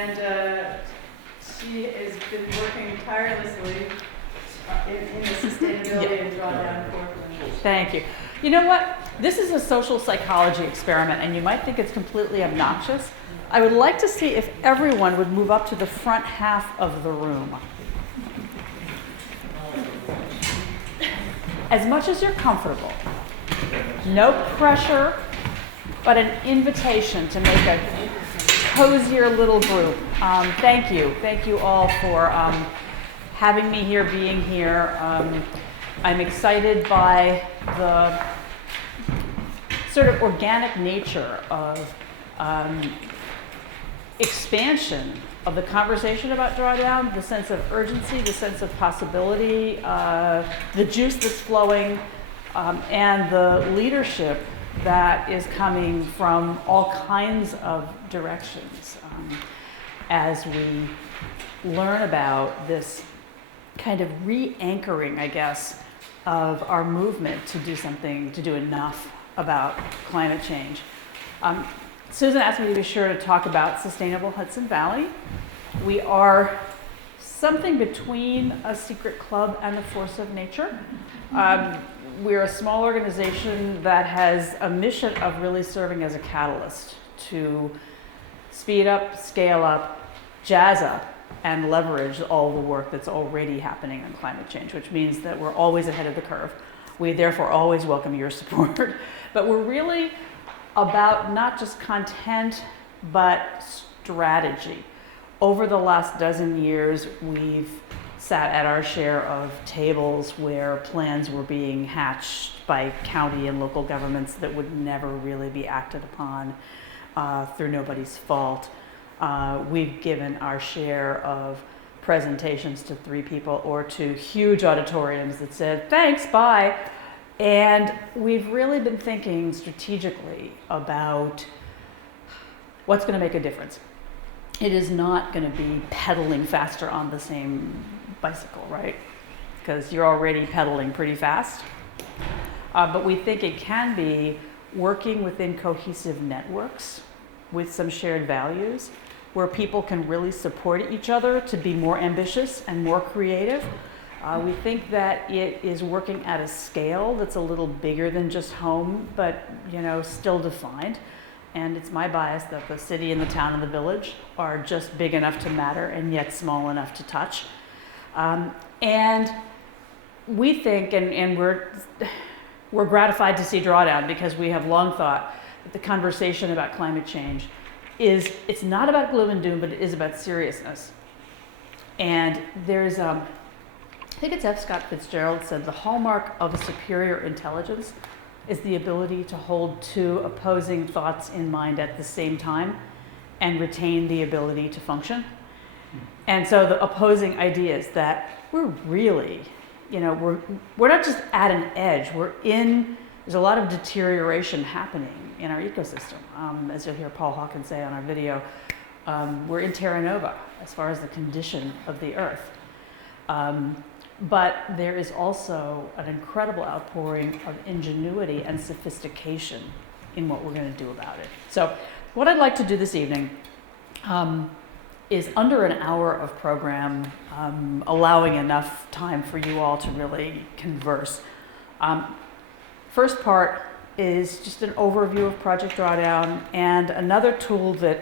and she has been working tirelessly in the sustainability and drawdown core. Thank you. You know what? This is a social psychology experiment, and you might think it's completely obnoxious. I would like to see if everyone would move up to the front half of the room. As much as you're comfortable. No pressure, but an invitation to make a cozier little group. Thank you. Thank you all for having me here, being here. I'm excited by the sort of organic nature of expansion of the conversation about drawdown, the sense of urgency, the sense of possibility, the juice that's flowing, and the leadership that is coming from all kinds of directions as we learn about this kind of re-anchoring, I guess, of our movement to do something, to do enough about climate change. Susan asked me to be sure to talk about Sustainable Hudson Valley. We are something between a secret club and a force of nature. We're a small organization that has a mission of really serving as a catalyst to speed up, scale up, jazz up, and leverage all the work that's already happening on climate change, which means that we're always ahead of the curve. We therefore always welcome your support. But we're really about not just content, but strategy. Over the last dozen years, we've sat at our share of tables where plans were being hatched by county and local governments that would never really be acted upon through nobody's fault. We've given our share of presentations to 3 people or to huge auditoriums that said, thanks, bye. And we've really been thinking strategically about what's going to make a difference. It is not going to be pedaling faster on the same bicycle, right? Because you're already pedaling pretty fast. But we think it can be working within cohesive networks with some shared values where people can really support each other to be more ambitious and more creative. We think that it is working at a scale that's a little bigger than just home, but still defined. And it's my bias that the city and the town and the village are just big enough to matter and yet small enough to touch. And we think, and we're gratified to see Drawdown because we have long thought that the conversation about climate change it's not about gloom and doom, but it is about seriousness. And there's, I think it's F. Scott Fitzgerald said, the hallmark of a superior intelligence is the ability to hold 2 opposing thoughts in mind at the same time and retain the ability to function. And so the opposing ideas that we're really, we're not just at an edge, there's a lot of deterioration happening in our ecosystem. As you'll hear Paul Hawkins say on our video, we're in terra nova as far as the condition of the earth. But there is also an incredible outpouring of ingenuity and sophistication in what we're going to do about it. So what I'd like to do this evening is under an hour of program, allowing enough time for you all to really converse. First part is just an overview of Project Drawdown and another tool that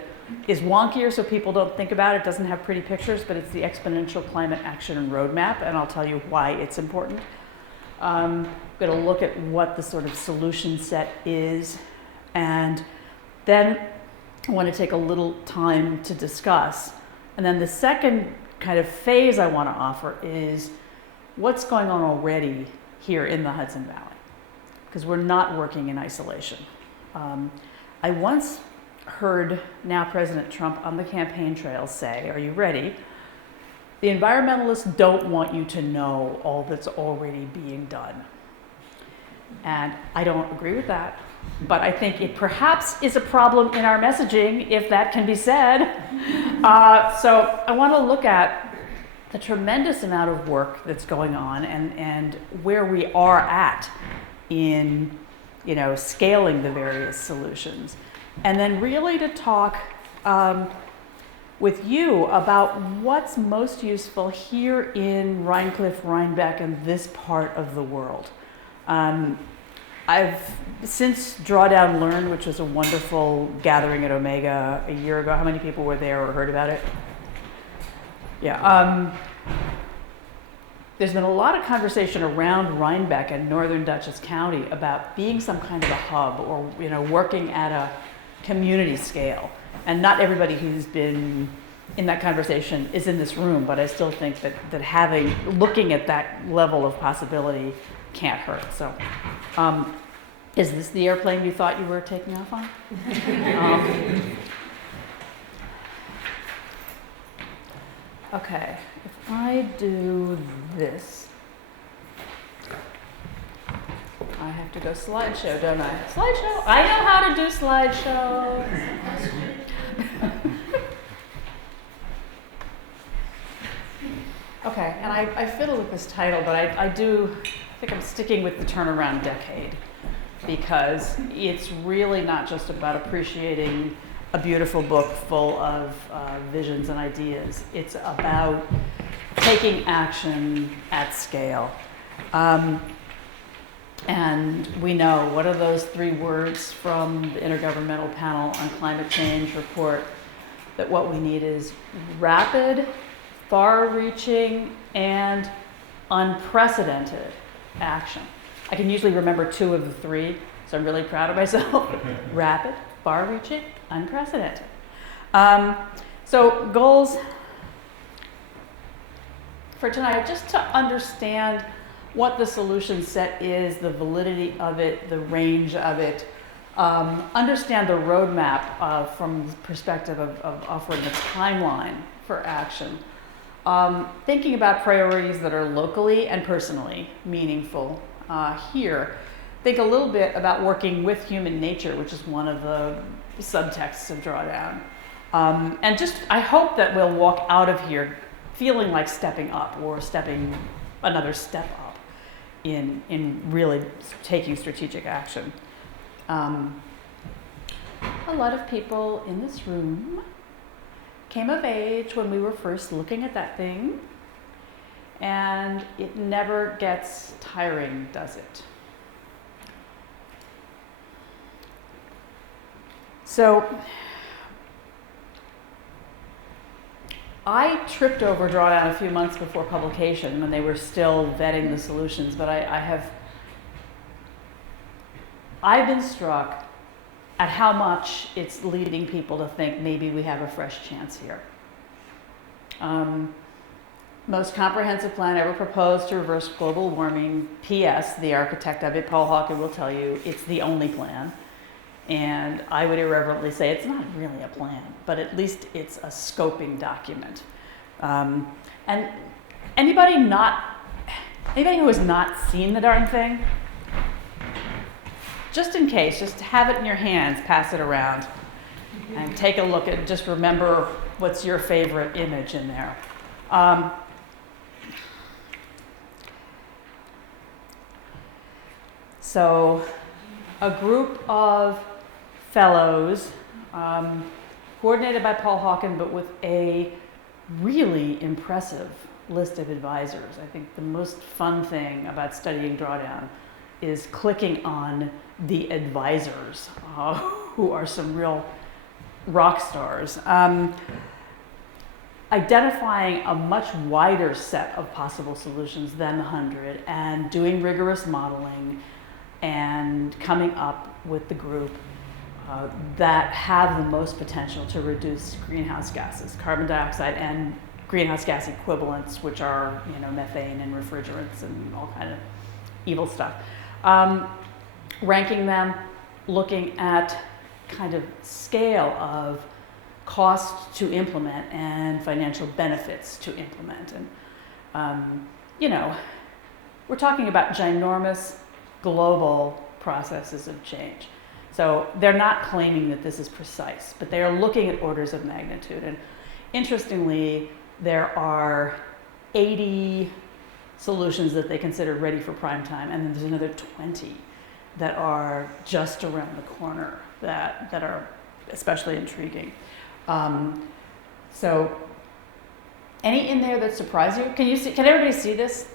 is wonkier so people don't think about it. It doesn't have pretty pictures, but it's the Exponential Climate Action Roadmap, and I'll tell you why it's important. I'm going to look at what the sort of solution set is, and then I want to take a little time to discuss. And then the second kind of phase I want to offer is what's going on already here in the Hudson Valley, because we're not working in isolation. I once heard now President Trump on the campaign trail say, are you ready? The environmentalists don't want you to know all that's already being done. And I don't agree with that, but I think it perhaps is a problem in our messaging, if that can be said. So I want to look at the tremendous amount of work that's going on and where we are at in scaling the various solutions. And then really to talk with you about what's most useful here in Rhinecliff, Rhinebeck, and this part of the world. I've since Drawdown Learned, which was a wonderful gathering at Omega a year ago. How many people were there or heard about it? Yeah. There's been a lot of conversation around Rhinebeck and northern Dutchess County about being some kind of a hub, or working at a community scale. And not everybody who's been in that conversation is in this room, but I still think that looking at that level of possibility can't hurt. So, is this the airplane you thought you were taking off on? Okay, if I do this, I have to go slideshow, don't I? Slideshow? I know how to do slideshows. Okay, and I fiddle with this title, but I think I'm sticking with the turnaround decade, because it's really not just about appreciating a beautiful book full of visions and ideas. It's about taking action at scale. And we know, what are those 3 words from the Intergovernmental Panel on Climate Change report? That what we need is rapid, far-reaching, and unprecedented action. I can usually remember 2 of the 3, so I'm really proud of myself. Rapid, far-reaching, unprecedented. So goals for tonight, just to understand what the solution set is, the validity of it, the range of it, understand the roadmap from the perspective of offering a timeline for action, thinking about priorities that are locally and personally meaningful here. Think a little bit about working with human nature, which is one of the subtexts of Drawdown. And just, I hope that we'll walk out of here feeling like stepping up, or stepping another step up in really taking strategic action. A lot of people in this room came of age when we were first looking at that thing, and it never gets tiring, does it? So I tripped over Drawdown a few months before publication when they were still vetting the solutions, but I've been struck at how much it's leading people to think maybe we have a fresh chance here. Most comprehensive plan ever proposed to reverse global warming. P.S. The architect of it, Paul Hawken, will tell you it's the only plan. And I would irreverently say it's not really a plan, but at least it's a scoping document. And anybody who has not seen the darn thing, just in case, just have it in your hands, pass it around, and take a look at, just remember what's your favorite image in there. So a group of fellows, coordinated by Paul Hawken, but with a really impressive list of advisors. I think the most fun thing about studying Drawdown is clicking on the advisors, who are some real rock stars. Identifying a much wider set of possible solutions than the 100, and doing rigorous modeling, and coming up with the group that have the most potential to reduce greenhouse gases, carbon dioxide and greenhouse gas equivalents, which are methane and refrigerants and all kind of evil stuff. Ranking them, looking at kind of scale of cost to implement and financial benefits to implement. And we're talking about ginormous global processes of change. So they're not claiming that this is precise, but they are looking at orders of magnitude. And interestingly, there are 80 solutions that they consider ready for prime time, and then there's another 20 that are just around the corner that are especially intriguing. So, any in there that surprise you? Can everybody see this?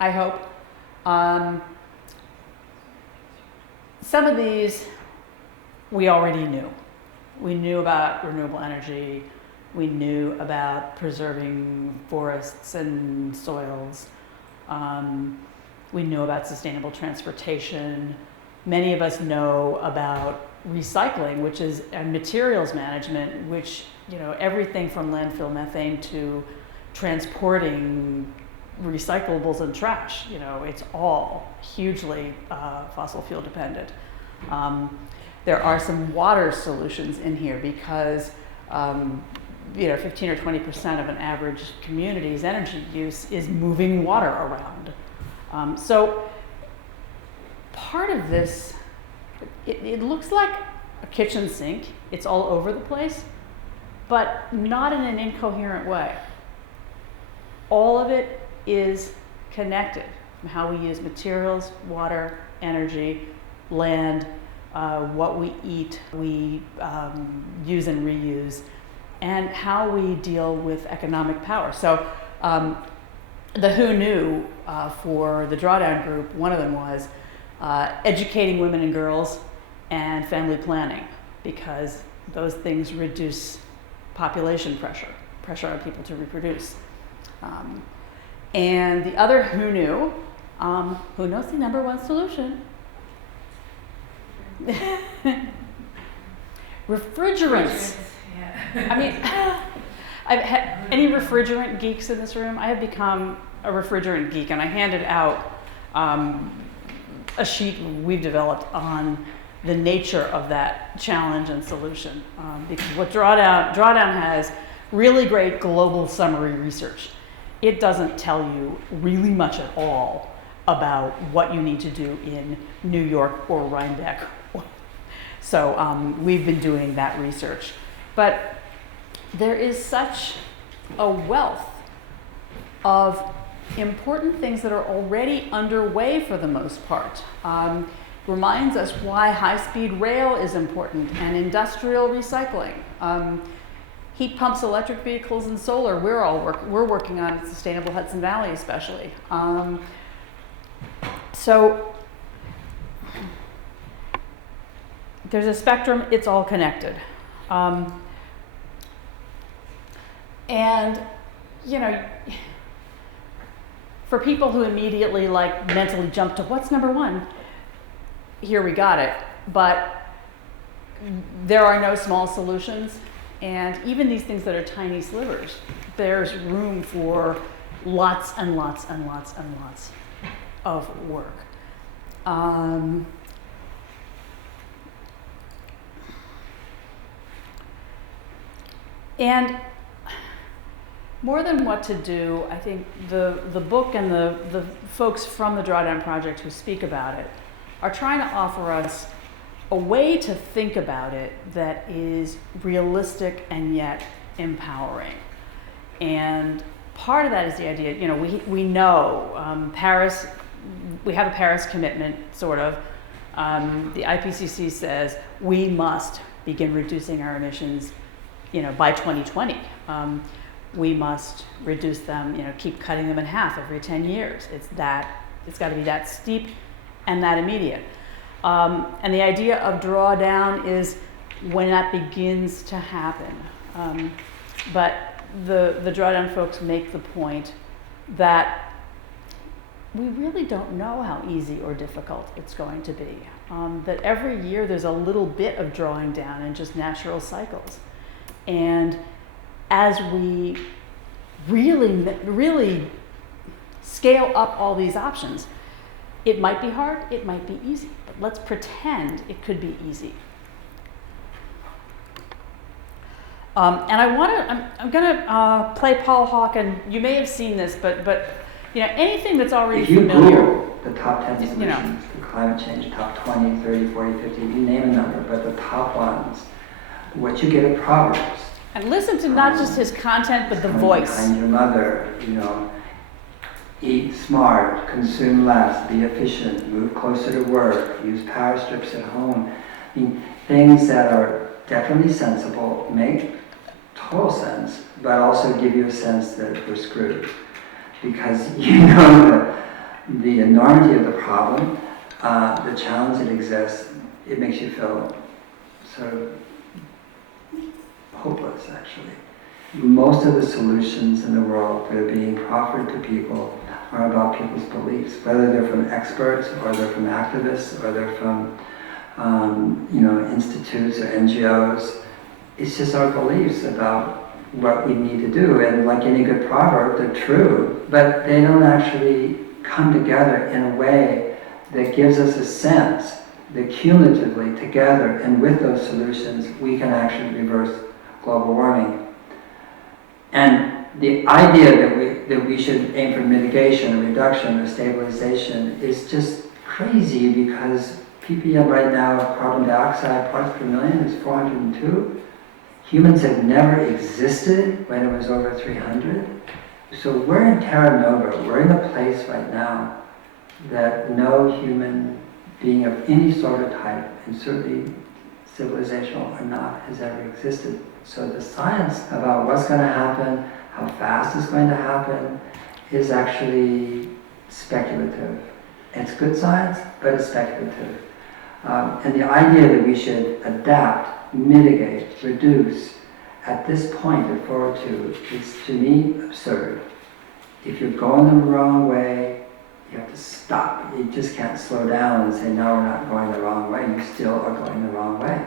I hope. Some of these we already knew. We knew about renewable energy. We knew about preserving forests and soils. We knew about sustainable transportation. Many of us know about recycling, which is materials management, which, everything from landfill methane to transporting recyclables and trash, it's all hugely fossil fuel dependent. There are some water solutions in here because 15 or 20% of an average community's energy use is moving water around. So part of this, it looks like a kitchen sink. It's all over the place, but not in an incoherent way. All of it is connected from how we use materials, water, energy, land, what we eat, we use and reuse, and how we deal with economic power. So the who knew for the Drawdown group, one of them was educating women and girls and family planning, because those things reduce population pressure on people to reproduce. And the other who knew, who knows the number one solution? Refrigerants. Yeah. I mean, I've had any refrigerant geeks in this room? I have become a refrigerant geek, and I handed out a sheet we've developed on the nature of that challenge and solution. Because what Drawdown has really great global summary research. It doesn't tell you really much at all about what you need to do in New York or Rhinebeck. So we've been doing that research. But there is such a wealth of important things that are already underway for the most part. Reminds us why high-speed rail is important and industrial recycling. Heat pumps, electric vehicles, and solar, we're working on in Sustainable Hudson Valley especially. So there's a spectrum, it's all connected. And, for people who immediately mentally jump to what's number one, here we got it. But there are no small solutions. And even these things that are tiny slivers, there's room for lots and lots and lots and lots of work. And more than what to do, I think the book and the folks from the Drawdown Project who speak about it are trying to offer us a way to think about it that is realistic and yet empowering. And part of that is the idea, we know Paris, we have a Paris commitment, sort of. The IPCC says we must begin reducing our emissions, by 2020. We must reduce them, keep cutting them in half every 10 years. It's got to be that steep and that immediate. And the idea of drawdown is when that begins to happen. But the Drawdown folks make the point that we really don't know how easy or difficult it's going to be. That every year there's a little bit of drawing down in just natural cycles. And as we really scale up all these options, it might be hard, it might be easy, but let's pretend it could be easy. And I'm gonna play Paul Hawke, and you may have seen this, but anything that's already familiar. If you Google the top 10 solutions to climate change, top 20, 30, 40, 50, you name a number, but the top ones, what you get are Proverbs. And listen to not just his content, but the voice. Behind your mother, eat smart, consume less, be efficient, move closer to work, use power strips at home. I mean, things that are definitely sensible, make total sense, but also give you a sense that we're screwed. Because you know the enormity of the problem, the challenge that exists, it makes you feel sort of hopeless, actually. Most of the solutions in the world that are being proffered to people are about people's beliefs, whether they're from experts, or they're from activists, or they're from institutes or NGOs. It's just our beliefs about what we need to do, and like any good proverb, they're true, but they don't actually come together in a way that gives us a sense that cumulatively together and with those solutions we can actually reverse global warming. And the idea that we should aim for mitigation or reduction or stabilization is just crazy, because ppm right now of carbon dioxide parts per million is 402. Humans have never existed when it was over 300. So we're in terra nova. We're in a place right now that no human being of any sort of type, and certainly civilizational or not, has ever existed. So the science about what's going to happen, how fast it's going to happen, is actually speculative. It's good science, but it's speculative. And the idea that we should adapt, mitigate, reduce, at this point at 402 is, to me, absurd. If you're going the wrong way, you have to stop. You just can't slow down and say, no, we're not going the wrong way. You still are going the wrong way.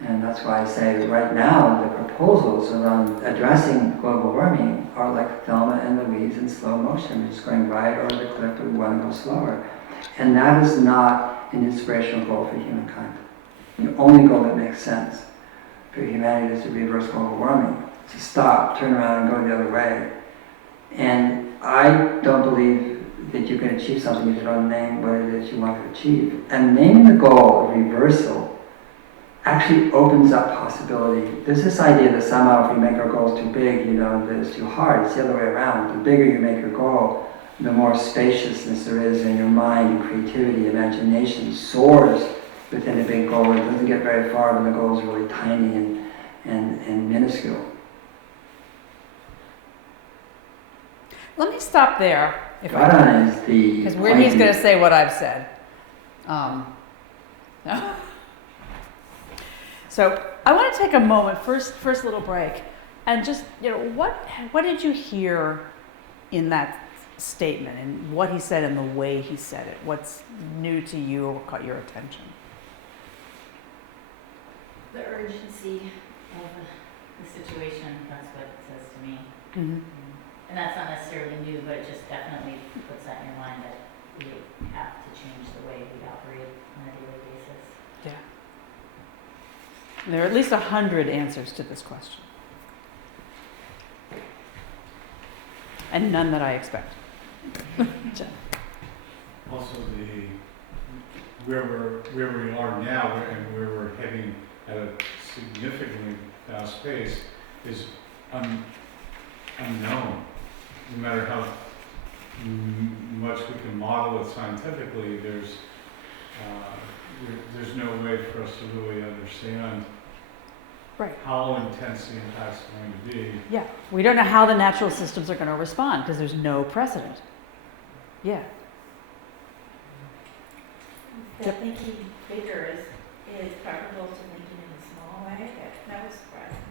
And that's why I say right now the proposals around addressing global warming are like Thelma and Louise in slow motion. We're just going right over the cliff, but we want to go slower. And that is not an inspirational goal for humankind. The only goal that makes sense for humanity is to reverse global warming, to stop, turn around, and go the other way. And I don't believe that you can achieve something if you don't name what it is you want to achieve. And naming the goal of reversal actually opens up possibility. There's this idea that somehow if we make our goals too big, that it's too hard. It's the other way around. The bigger you make your goal, the more spaciousness there is in your mind, and creativity, imagination soars within a big goal. It doesn't get very far when the goal is really tiny and minuscule. Let me stop there. Drawdown is the... Because where he's going to say what I've said. So I want to take a moment, first little break, and just, what did you hear in that statement, and what he said and the way he said it? What's new to you or caught your attention? The urgency of the situation, that's what it says to me. Mm-hmm. And that's not necessarily new, but it just definitely puts that in your mind that we have to change the way we operate on a daily basis. Yeah. There are at least 100 answers to this question. And none that I expect. Jen. Also, where we are now and where we're heading at a significantly fast pace is unknown. No matter how much we can model it scientifically, there's no way for us to really understand how intense the impact's going to be. Yeah, we don't know how the natural systems are going to respond because there's no precedent. Yeah. That thinking bigger is preferable to thinking in a small way. That was surprising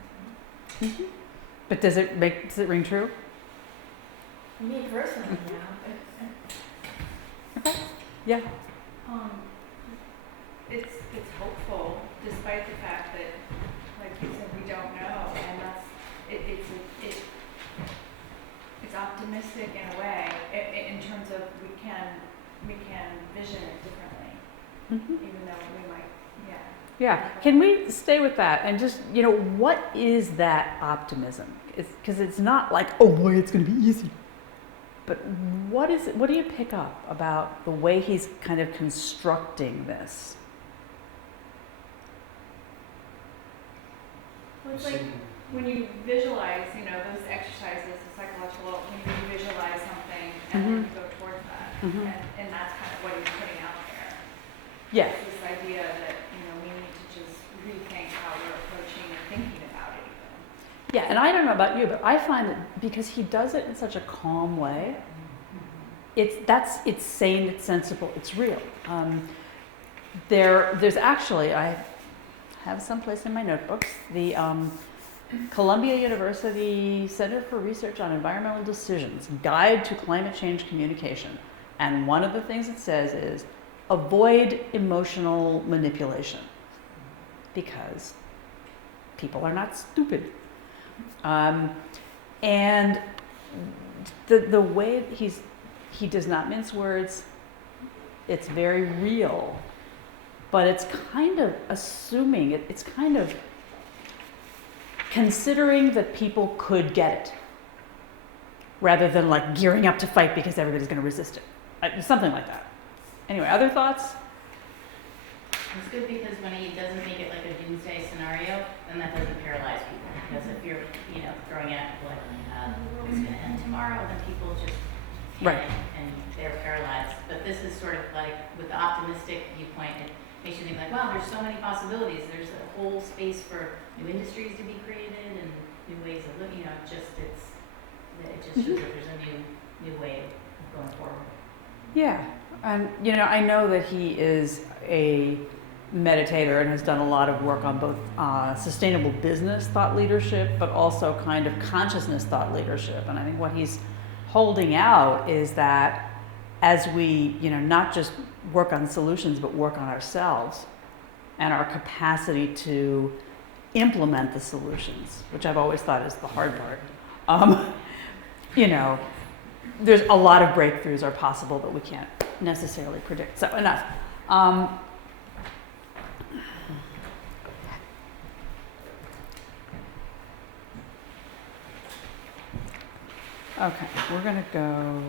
to me. Mm-hmm. But does it ring true? Me personally, yeah. Okay. Yeah. It's hopeful, despite the fact that, like you said, we don't know, and it's optimistic in a way, in terms of we can vision it differently, Mm-hmm. even though we might, Yeah. Can we stay with that and just, what is that optimism? Because it's not like, oh boy, it's going to be easy. But what is it? What do you pick up about the way he's kind of constructing this? Well, it's like when you visualize, those exercises, the psychological, when you visualize something and then you go towards that, Mm-hmm. and that's kind of what he's putting out there. Yeah. It's this idea that we need to just rethink how we're approaching and thinking about it. Yeah, and I don't know about you, but I find that because he does it in such a calm way, it's sane, it's sensible, it's real. There's actually, I have someplace in my notebooks, the Columbia University Center for Research on Environmental Decisions, Guide to Climate Change Communication. And one of the things it says is, avoid emotional manipulation, because people are not stupid. And the way he does not mince words, it's very real, but it's kind of assuming, it's kind of considering that people could get it, rather than like gearing up to fight because everybody's going to resist it. Something like that. Anyway, other thoughts? It's good because when he doesn't make it like a doomsday scenario, then that doesn't paralyze people. Because if you're, throwing at people like, it's going to end tomorrow, then people just panic and they're paralyzed. But this is sort of like, with the optimistic viewpoint, it makes you think like, wow, there's so many possibilities. There's a whole space for new industries to be created and new ways of living. It just shows that there's a new way of going forward. Yeah, and I know that he is a meditator and has done a lot of work on both sustainable business thought leadership, but also kind of consciousness thought leadership. And I think what he's holding out is that as we, not just work on solutions, but work on ourselves and our capacity to implement the solutions, which I've always thought is the hard part. There's a lot of breakthroughs are possible that we can't necessarily predict. So enough. Okay, we're gonna go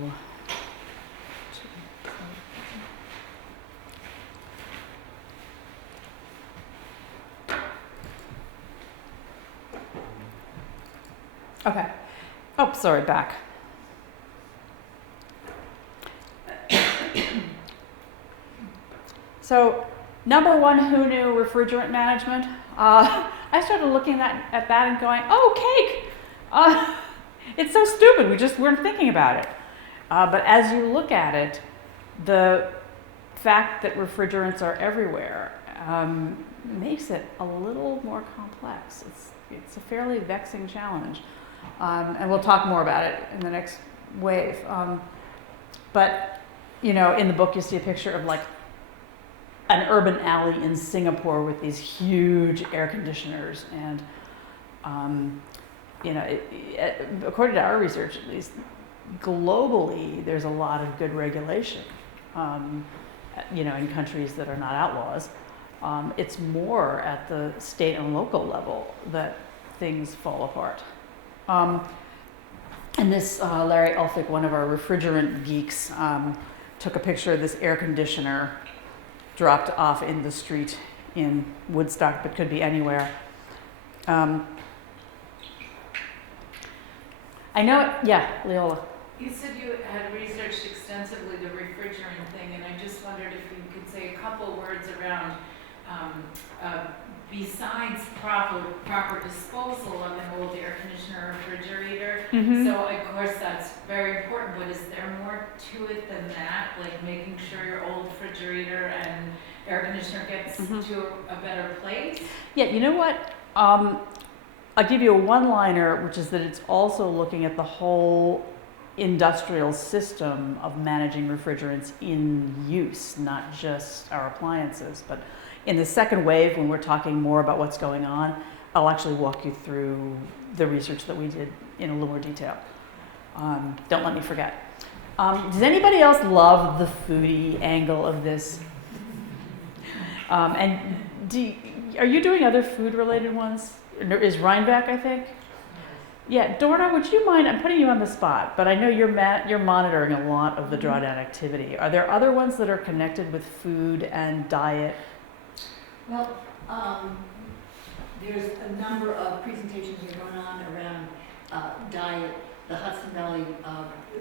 okay. Oh, sorry, back. So, number one, who knew refrigerant management? I started looking at that and going, oh, cake! It's so stupid, we just weren't thinking about it. But as you look at it, the fact that refrigerants are everywhere makes it a little more complex. It's a fairly vexing challenge. And we'll talk more about it in the next wave. But, in the book you see a picture of like an urban alley in Singapore with these huge air conditioners. And, according to our research, at least globally, there's a lot of good regulation, in countries that are not outlaws. It's more at the state and local level that things fall apart. And this Larry Elphick, one of our refrigerant geeks, took a picture of this air conditioner dropped off in the street in Woodstock, but could be anywhere. I know, yeah, Leola. You said you had researched extensively the refrigerant thing, and I just wondered if you could say a couple words around, besides proper disposal of an old air conditioner or refrigerator. Mm-hmm. So of course that's very important, but is there more to it than that? Like making sure your old refrigerator and air conditioner gets to a better place? Yeah, you know what? I'll give you a one-liner, which is that it's also looking at the whole industrial system of managing refrigerants in use, not just our appliances. But in the second wave, when we're talking more about what's going on, I'll actually walk you through the research that we did in a little more detail. Don't let me forget. Does anybody else love the foodie angle of this? And are you doing other food-related ones? Is Rhinebeck, I think? Yeah, Dorna, would you mind? I'm putting you on the spot, but I know you're monitoring a lot of the drawdown activity. Are there other ones that are connected with food and diet? Well, there's a number of presentations that are going on around diet. The Hudson Valley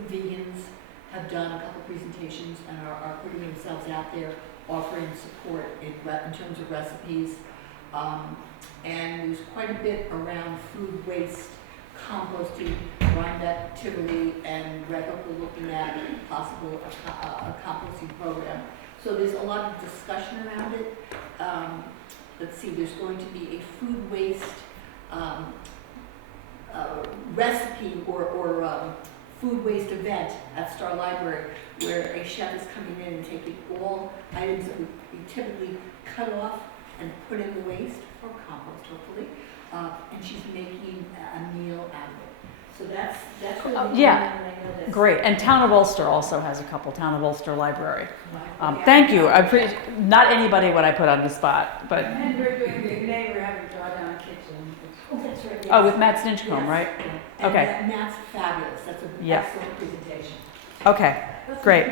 vegans have done a couple presentations and are putting themselves out there, offering support in terms of recipes. and there's quite a bit around food waste, composting, Rhinebeck activity, and Greg we're looking at possible a composting program. So there's a lot of discussion around it. Let's see, there's going to be a food waste recipe or food waste event at Star Library where a chef is coming in and taking all items that we typically cut off and put in the waste for compost, hopefully, and she's making a meal out of it. So that's really yeah, great. And Town of Ulster also has a couple. Town of Ulster Library. Thank you. Not anybody would I put on the spot, but And we're doing, today we're having Drawdown Kitchen. Oh, that's right. oh, with Matt Stinchcomb, right? And Okay. Matt's fabulous. That's an Yeah. excellent presentation. Okay, great.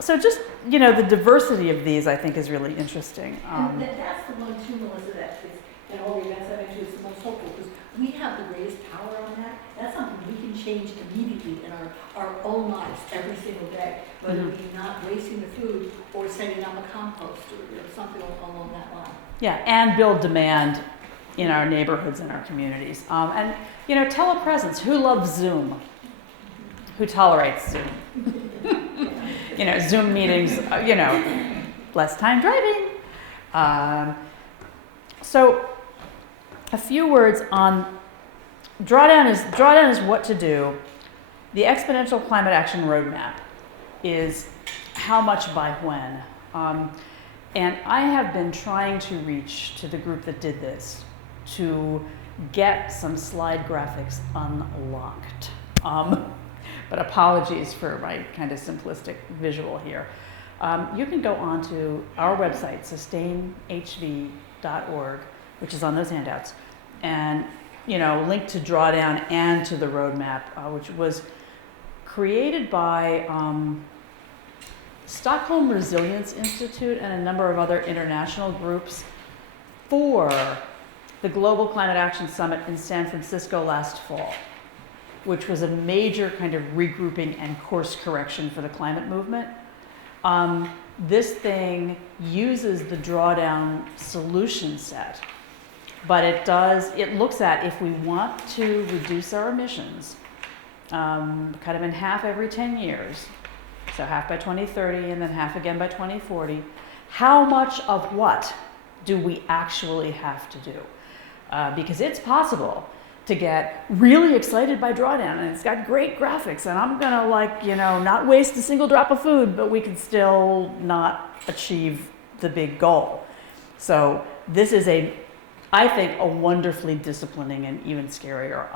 So just, you know, the diversity of these I think is really interesting. And that's the one too, Melissa, that is, and all the events I've been to is the most hopeful, because we have the greatest power on that. That's something we can change immediately in our own lives every single day, whether it be not wasting the food or setting up a compost or something along that line. Yeah, and build demand in our neighborhoods and our communities. And, you know, telepresence. Who loves Zoom? Who tolerates Zoom? You know, Zoom meetings, you know, less time driving. So a few words on Drawdown is what to do. The Exponential Climate Action Roadmap is how much by when. And I have been trying to reach to the group that did this to get some slide graphics unlocked. But apologies for my kind of simplistic visual here. You can go onto our website, sustainhv.org, which is on those handouts, and you know, link to Drawdown and to the roadmap, which was created by Stockholm Resilience Institute and a number of other international groups for the Global Climate Action Summit in San Francisco last fall, which was a major kind of regrouping and course correction for the climate movement. This thing uses the Drawdown solution set, but it looks at if we want to reduce our emissions, kind of in half every 10 years, so half by 2030 and then half again by 2040, how much of what do we actually have to do? Because it's possible to get really excited by Drawdown, and it's got great graphics, and I'm gonna not waste a single drop of food, but we can still not achieve the big goal. So this is I think, a wonderfully disciplining and even scarier,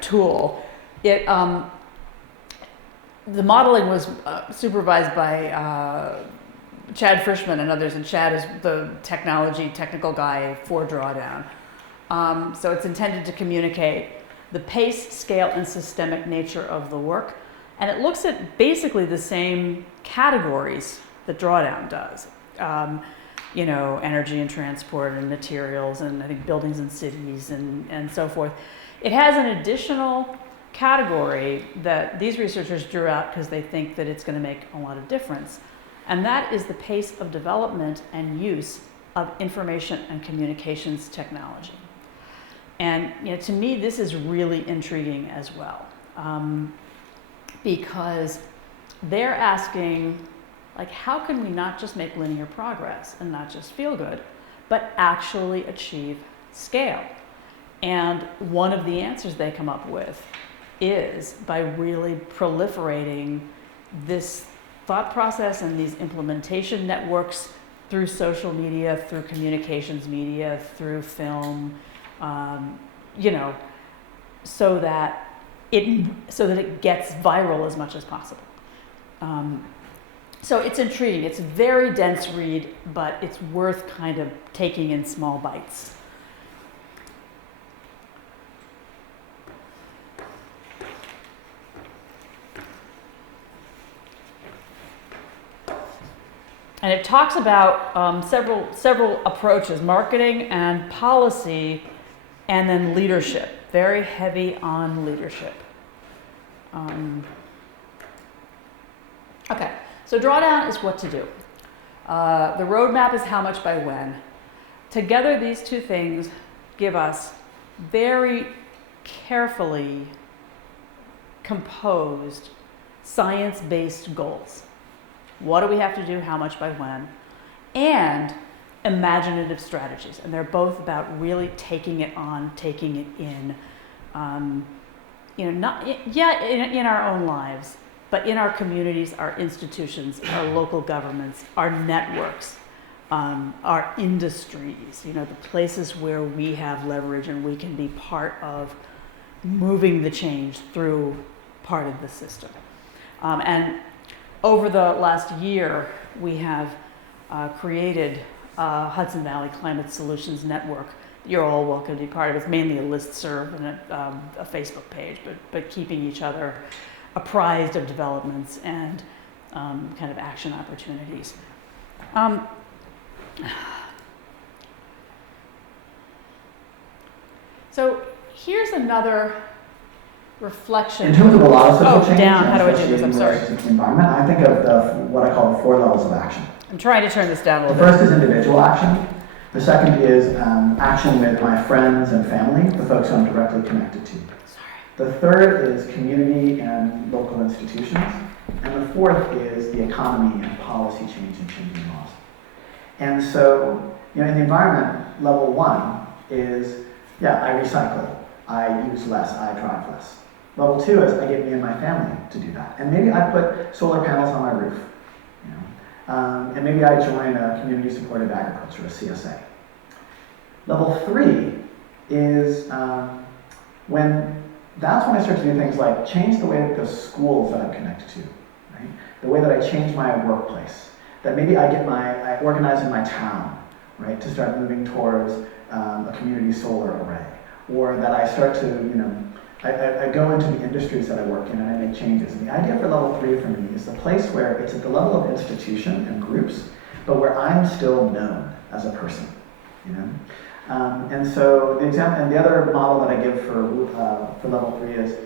tool. The modeling was supervised by Chad Frischman and others, and Chad is the technical guy for Drawdown. So it's intended to communicate the pace, scale, and systemic nature of the work. And it looks at basically the same categories that Drawdown does. Energy and transport and materials, and I think buildings and cities and so forth. It has an additional category that these researchers drew out because they think that it's going to make a lot of difference. And that is the pace of development and use of information and communications technology. And to me, this is really intriguing as well, because they're asking, how can we not just make linear progress and not just feel good, but actually achieve scale? And one of the answers they come up with is by really proliferating this thought process and these implementation networks through social media, through communications media, through film, so that it gets viral as much as possible. So it's intriguing. It's a very dense read, but it's worth kind of taking in small bites. And it talks about several approaches: marketing and policy, and then leadership. Very heavy on leadership. Okay, so Drawdown is what to do. The roadmap is how much by when. Together, these two things give us very carefully composed, science-based goals. What do we have to do, how much, by when? And imaginative strategies. And they're both about really taking it on, taking it in, in our own lives, but in our communities, our institutions, our local governments, our networks, our industries, the places where we have leverage and we can be part of moving the change through part of the system. And over the last year, we have created Hudson Valley Climate Solutions Network. You're all welcome to be part of it. It's mainly a listserv and a Facebook page, but keeping each other apprised of developments and kind of action opportunities. So here's another reflection. In terms of a lot of social change, down. How do I do especially this? I'm in sorry. relation to the environment, I think of what I call the 4 levels of action. I'm trying to turn this down a The little bit. first is individual action. The second is action with my friends and family, the folks I'm directly connected to. The third is community and local institutions. And the fourth is the economy and policy change and changing laws. And so, in the environment, level 1 is, I recycle, I use less, I drive less. Level 2 is I get me and my family to do that. And maybe I put solar panels on my roof. And maybe I join a community-supported agriculture, a CSA. Level 3 is that's when I start to do things like change the way that the schools that I'm connected to, right? The way that I change my workplace. That maybe I organize in my town, right, to start moving towards a community solar array. Or that I start to, I go into the industries that I work in and I make changes. And the idea for level 3 for me is the place where it's at the level of institution and groups, but where I'm still known as a person, And so the example, and the other model that I give for level 3 is,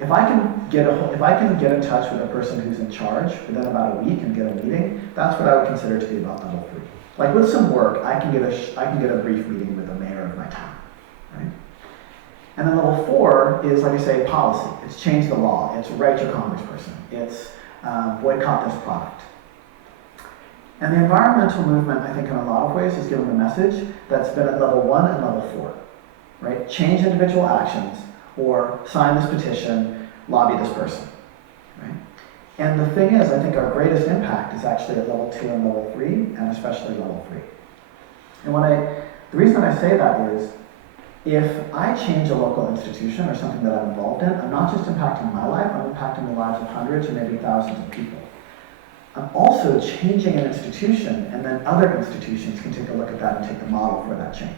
if I can get in touch with a person who's in charge within about a week and get a meeting, that's what I would consider to be about level 3. Like with some work, I can get a brief meeting with the mayor of my town, right? And then level 4 is, like I say, policy. It's change the law. It's write your congressperson. It's boycott this product. And the environmental movement, I think, in a lot of ways, has given a message that's been at level 1 and level 4, right? Change individual actions, or sign this petition, lobby this person, right? And the thing is, I think our greatest impact is actually at level 2 and level 3, and especially level 3. And the reason I say that is, if I change a local institution or something that I'm involved in, I'm not just impacting my life, I'm impacting the lives of hundreds or maybe thousands of people. I'm also changing an institution, and then other institutions can take a look at that and take the model for that change.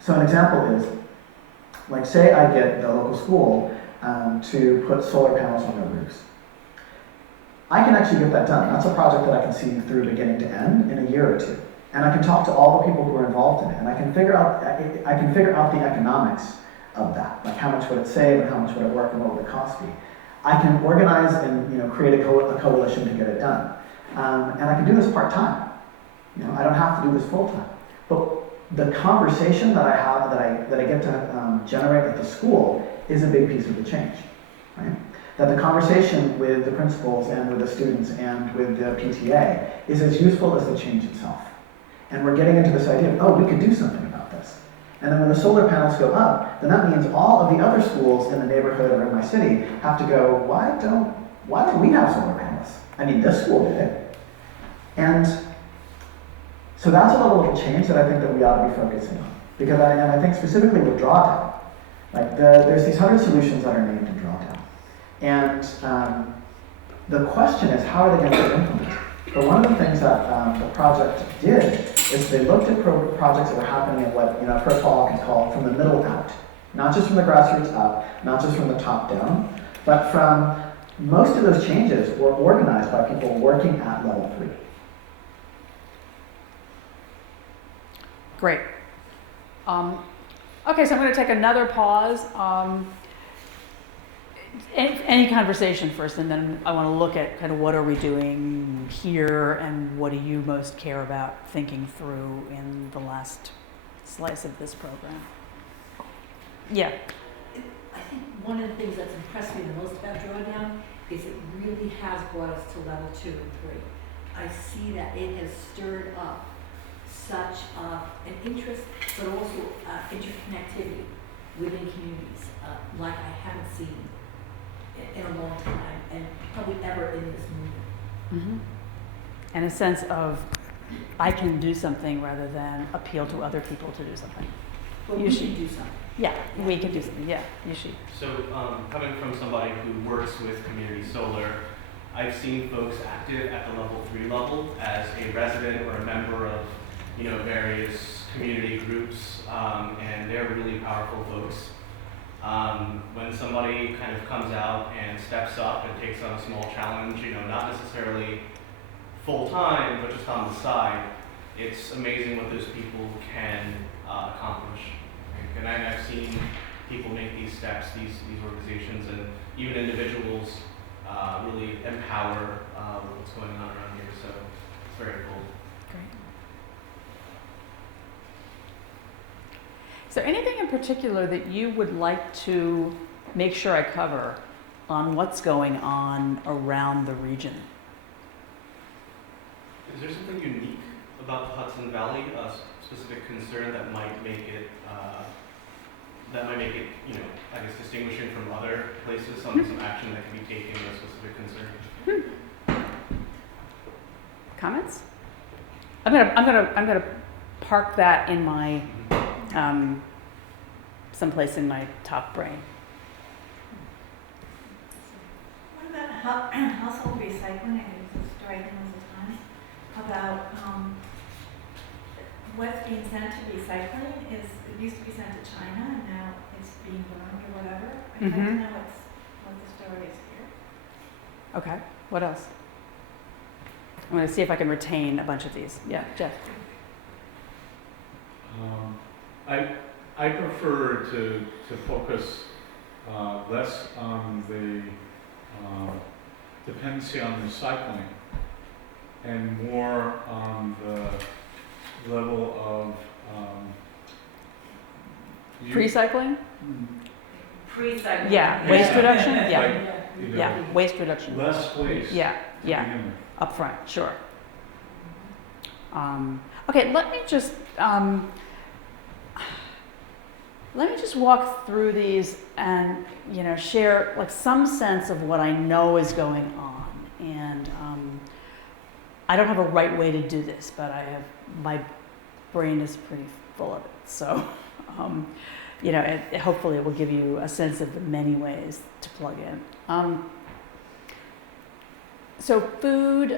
So an example is, like say I get the local school to put solar panels on their roofs. I can actually get that done. That's a project that I can see through beginning to end in a year or 2. And I can talk to all the people who are involved in it, and I can figure out the economics of that, like how much would it save and how much would it work and what would the cost be. I can organize and create a coalition to get it done, and I can do this part-time. I don't have to do this full-time. But the conversation that I have, that I get to generate at the school, is a big piece of the change, right? That the conversation with the principals and with the students and with the PTA is as useful as the change itself. And we're getting into this idea of, we could do something about this. And then when the solar panels go up, then that means all of the other schools in the neighborhood or in my city have to go, why don't we have solar panels? I mean, this school did it. And so that's a level of change that I think that we ought to be focusing on. Because I think specifically with Drawdown, like there's these 100 solutions that are named in Drawdown. And the question is, how are they going to get implemented? But one of the things that the project did is they looked at projects that were happening at what First Hall can call from the middle out. Not just from the grassroots up, not just from the top down, but from most of those changes were organized by people working at level 3. Great. Okay, so I'm going to take another pause. any conversation first, and then I want to look at kind of what are we doing here and what do you most care about thinking through in the last slice of this program. Yeah. I think one of the things that's impressed me the most about Drawdown is it really has brought us to level 2 and 3. I see that it has stirred up such an interest, but also interconnectivity within communities like I haven't seen in a long time, and probably ever in this movement. Mm-hmm. And a sense of I can do something rather than appeal to other people to do something. But You we should- should do something. Yeah, we can do something. Yeah, you should. So, coming from somebody who works with community solar, I've seen folks active at the level 3 level as a resident or a member of, various community groups, and they're really powerful folks. When somebody kind of comes out and steps up and takes on a small challenge, not necessarily full time, but just on the side, it's amazing what those people can accomplish. And I've seen people make these steps, these organizations, and even individuals really empower what's going on around here. So it's very cool. Great. Is there anything in particular that you would like to make sure I cover on what's going on around the region? Is there something unique about the Hudson Valley, a specific concern that might make it, I guess, distinguishing from other places, some action that can be taken with a specific concern? Comments? I'm gonna park that in my someplace in my top brain. What about household recycling? I think it's a story I think all the time about what's being sent to recycling it used to be sent to China and now it's being burned or whatever. I'd like to know what the story is here. Okay. What else? I'm gonna see if I can retain a bunch of these. Yeah, Jeff. I prefer to focus less on the dependency on recycling and more on the level of Pre-cycling? Pre-cycle. Yeah. Waste reduction? Yeah. Like, Yeah. Waste reduction. less waste. Yeah. to Yeah. begin with. Up front, sure. Okay, let me just walk through these and share like some sense of what I know is going on. And I don't have a right way to do this, but my brain is pretty full of it. So hopefully it will give you a sense of the many ways to plug in. So food,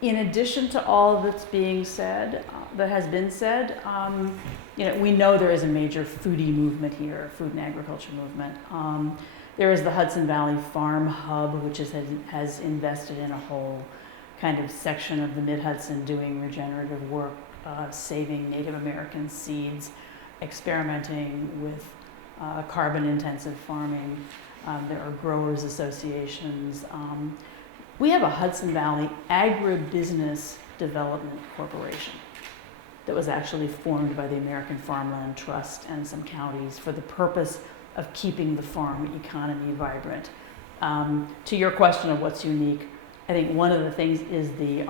in addition to all that's being said, that has been said, we know there is a major foodie movement here, food and agriculture movement. There is the Hudson Valley Farm Hub, which has invested in a whole kind of section of the Mid-Hudson doing regenerative work, saving Native American seeds, experimenting with carbon-intensive farming. There are growers associations. We have a Hudson Valley Agribusiness Development Corporation that was actually formed by the American Farmland Trust and some counties for the purpose of keeping the farm economy vibrant. To your question of what's unique, I think one of the things is the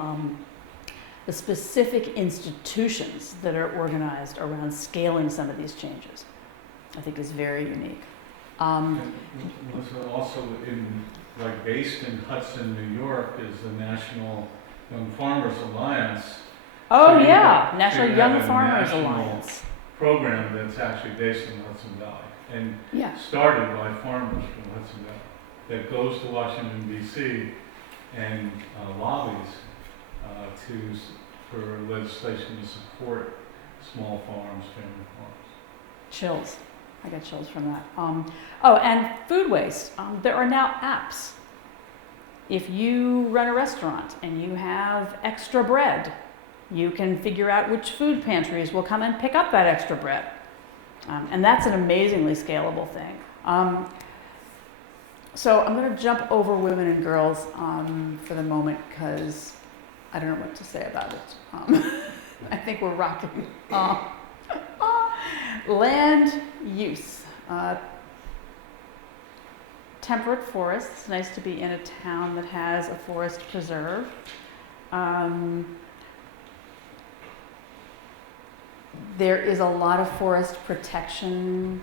specific institutions that are organized around scaling some of these changes. I think is very unique. Was also based in Hudson, New York, is the National Young Farmers Alliance. Oh So yeah, you National have Young a Farmers national Alliance. program that's actually based in Hudson Valley and Yeah. started by farmers from Hudson Valley that goes to Washington D.C. and lobbies for legislation to support small farms, family farms. Chills. I got chills from that. And food waste. There are now apps. If you run a restaurant and you have extra bread, you can figure out which food pantries will come and pick up that extra bread. And that's an amazingly scalable thing. So I'm going to jump over women and girls for the moment because I don't know what to say about it. I think we're rocking. Land use. Temperate forests. It's nice to be in a town that has a forest preserve. There is a lot of forest protection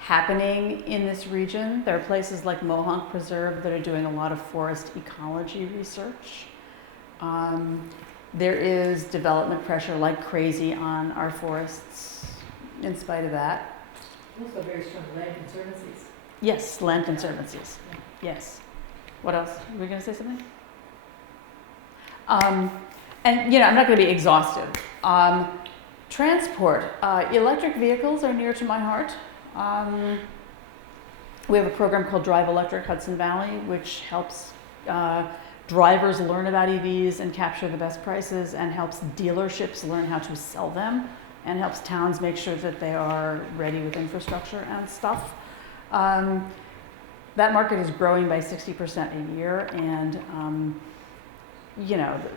happening in this region. There are places like Mohonk Preserve that are doing a lot of forest ecology research. There is development pressure like crazy on our forests in spite of that. Also very strong land conservancies. Yes, land conservancies. Yes. What else? Were we going to say something? And, I'm not going to be exhaustive. Transport. Electric vehicles are near to my heart. We have a program called Drive Electric Hudson Valley, which helps drivers learn about EVs and capture the best prices, and helps dealerships learn how to sell them, and helps towns make sure that they are ready with infrastructure and stuff. That market is growing by 60% a year, and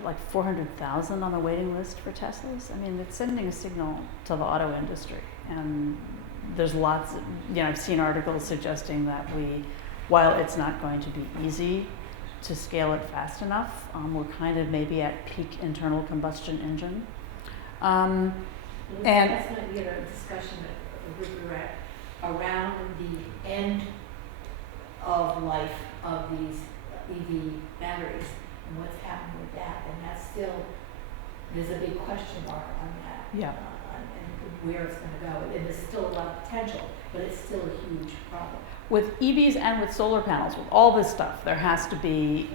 like 400,000 on the waiting list for Teslas. I mean, it's sending a signal to the auto industry, and there's lots of, I've seen articles suggesting that while it's not going to be easy to scale it fast enough, we're kind of maybe at peak internal combustion engine. And that's going to be a discussion that we're at around the end of life of these EV batteries and what's happening with that. And that's still, there's a big question mark on that. Yeah. And where it's going to go. And there's still a lot of potential, but it's still a huge problem. With EVs and with solar panels, with all this stuff, there has to be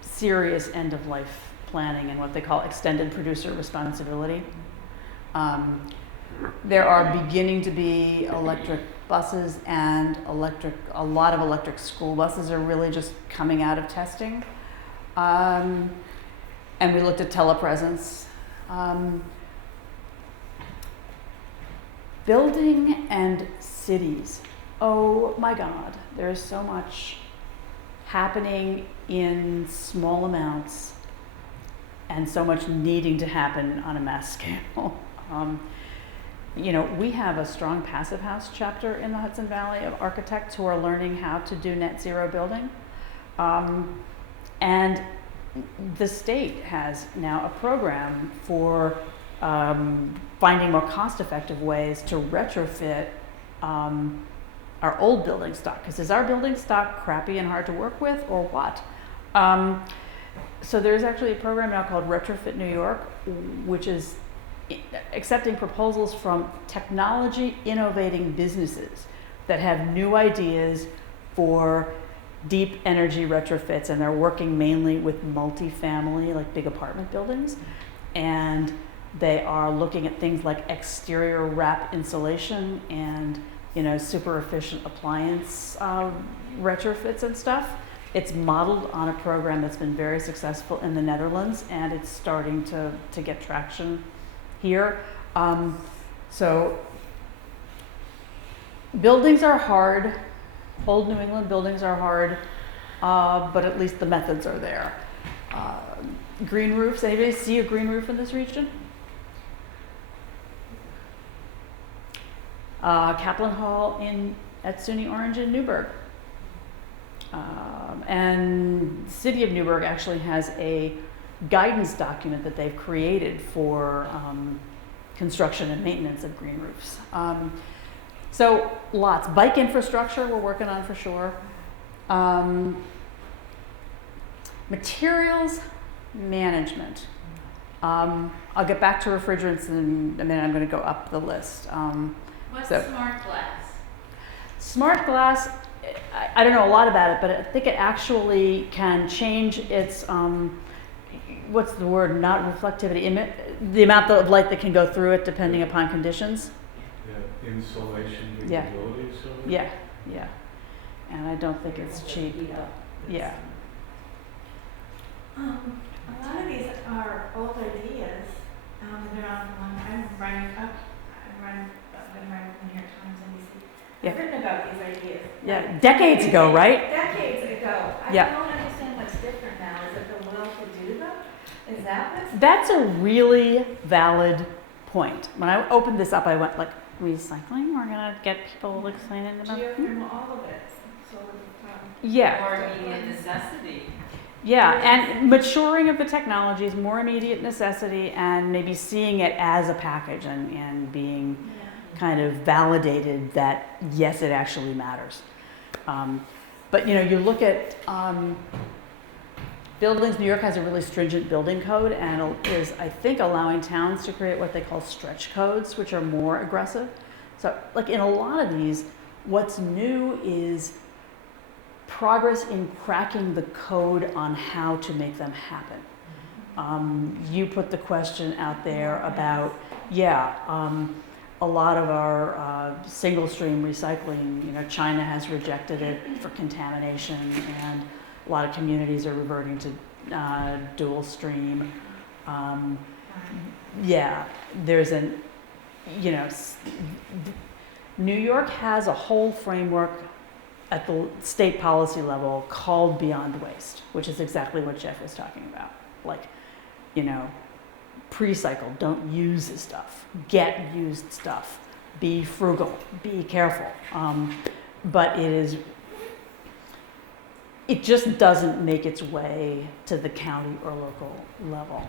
serious end-of-life planning and what they call extended producer responsibility. There are beginning to be electric buses and a lot of electric school buses are really just coming out of testing. And we looked at telepresence. Building and cities. Oh my God, there is so much happening in small amounts and so much needing to happen on a mass scale. We have a strong passive house chapter in the Hudson Valley of architects who are learning how to do net zero building. And the state has now a program for finding more cost-effective ways to retrofit our old building stock. Because is our building stock crappy and hard to work with, or what? So there's actually a program now called Retrofit New York, which is accepting proposals from technology innovating businesses that have new ideas for deep energy retrofits, and they're working mainly with multifamily, like big apartment buildings, and they are looking at things like exterior wrap insulation and super efficient appliance retrofits and stuff. It's modeled on a program that's been very successful in the Netherlands, and it's starting to get traction here. So buildings are hard. Old New England buildings are hard, but at least the methods are there. Green roofs. Anybody see a green roof in this region? Kaplan Hall at SUNY Orange in Newburgh. And the city of Newburgh actually has a guidance document that they've created for construction and maintenance of green roofs. So lots. Bike infrastructure we're working on for sure. Materials management. I'll get back to refrigerants in a minute. I'm going to go up the list. What's So- smart glass? Smart glass, I don't know a lot about it, but I think it actually can change its, what's the word, not reflectivity, the amount of light that can go through it depending upon conditions. The insulation Yeah. capabilities of it. Yeah. And I don't think it's cheap. Yeah. A lot of these are old ideas. They're on one. I've been writing in New York Times, NBC. Yeah. I've written about these ideas. Yeah, decades ago, right? Decades ago. Yeah. I don't understand what's different now. Is it the will to do them? Is that what's? That's a really valid point. When I opened this up, I went like, recycling? We're gonna get people excited about it? Geothermal, all of it. So, Yeah. Or immediate necessity. Yeah, and maturing of the technologies, more immediate necessity, and maybe seeing it as a package and being yeah. kind of validated that, yes, it actually matters. But, you know, you look at buildings, New York has a really stringent building code and is, I think, allowing towns to create what they call stretch codes, which are more aggressive. So, like in a lot of these, what's new is progress in cracking the code on how to make them happen. You put the question out there about, a lot of our single stream recycling, you know, China has rejected it for contamination, and a lot of communities are reverting to dual stream. There's an, you know, New York has a whole framework at the state policy level called Beyond Waste, which is exactly what Jeff was talking about. Like, you know, pre-cycle, don't use this stuff, get used stuff, be frugal, be careful. But it just doesn't make its way to the county or local level.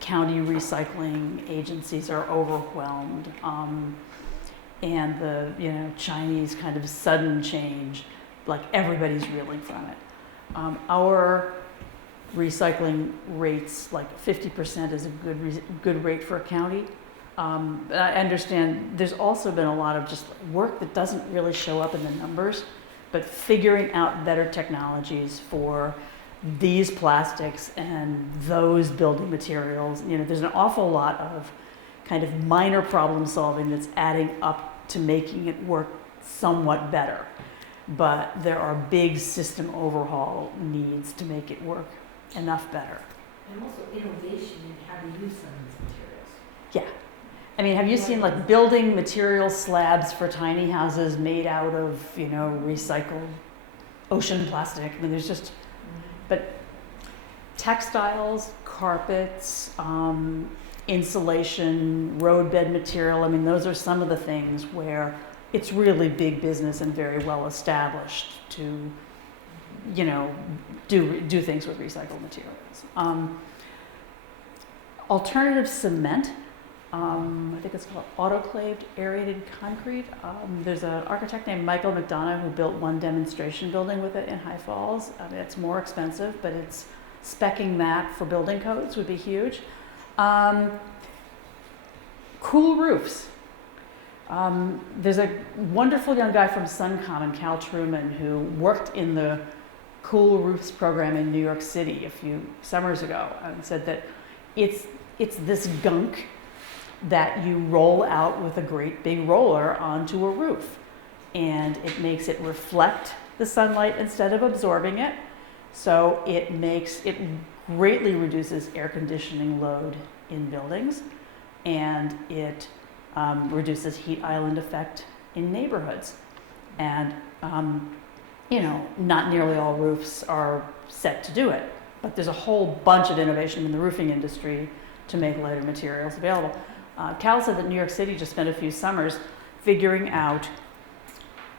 County recycling agencies are overwhelmed. And the, you know, Chinese kind of sudden change, like everybody's reeling from it. Our recycling rates, like 50% is a good rate for a county. But I understand there's also been a lot of just work that doesn't really show up in the numbers, but figuring out better technologies for these plastics and those building materials. You know, there's an awful lot of kind of minor problem solving that's adding up to making it work somewhat better. But there are big system overhaul needs to make it work enough better. And also innovation in how to use some of these materials. Yeah. I mean, have you seen like building material slabs for tiny houses made out of, you know, recycled ocean plastic? I mean, there's just, but textiles, carpets, insulation, roadbed material, I mean, those are some of the things where it's really big business and very well established to, you know, do things with recycled materials. Alternative cement, I think it's called autoclaved aerated concrete. There's an architect named Michael McDonough who built one demonstration building with it in High Falls. I mean, it's more expensive, but it's speccing that for building codes would be huge. Cool roofs. There's a wonderful young guy from Suncommon, Cal Truman, who worked in the Cool Roofs program in New York City a few summers ago, and said that it's this gunk that you roll out with a great big roller onto a roof, and it makes it reflect the sunlight instead of absorbing it. So it greatly reduces air conditioning load in buildings, and it reduces heat island effect in neighborhoods. And you know, not nearly all roofs are set to do it, but there's a whole bunch of innovation in the roofing industry to make lighter materials available. Cal said that New York City just spent a few summers figuring out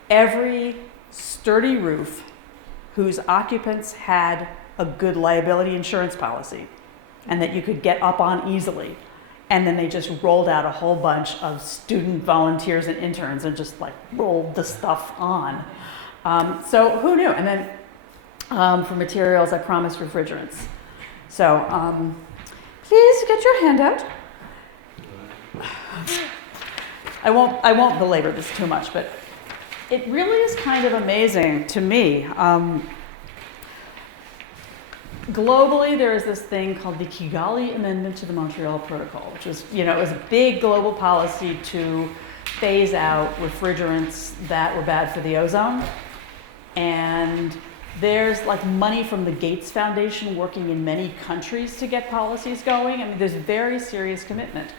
every sturdy roof whose occupants had a good liability insurance policy and that you could get up on easily. And then they just rolled out a whole bunch of student volunteers and interns and just like rolled the stuff on. So who knew? And then for materials, I promised refrigerants. So please get your hand out. I won't belabor this too much, but it really is kind of amazing to me. Globally, there is this thing called the Kigali Amendment to the Montreal Protocol, which was, you know, it was a big global policy to phase out refrigerants that were bad for the ozone. And there's like money from the Gates Foundation working in many countries to get policies going. I mean, there's very serious commitment.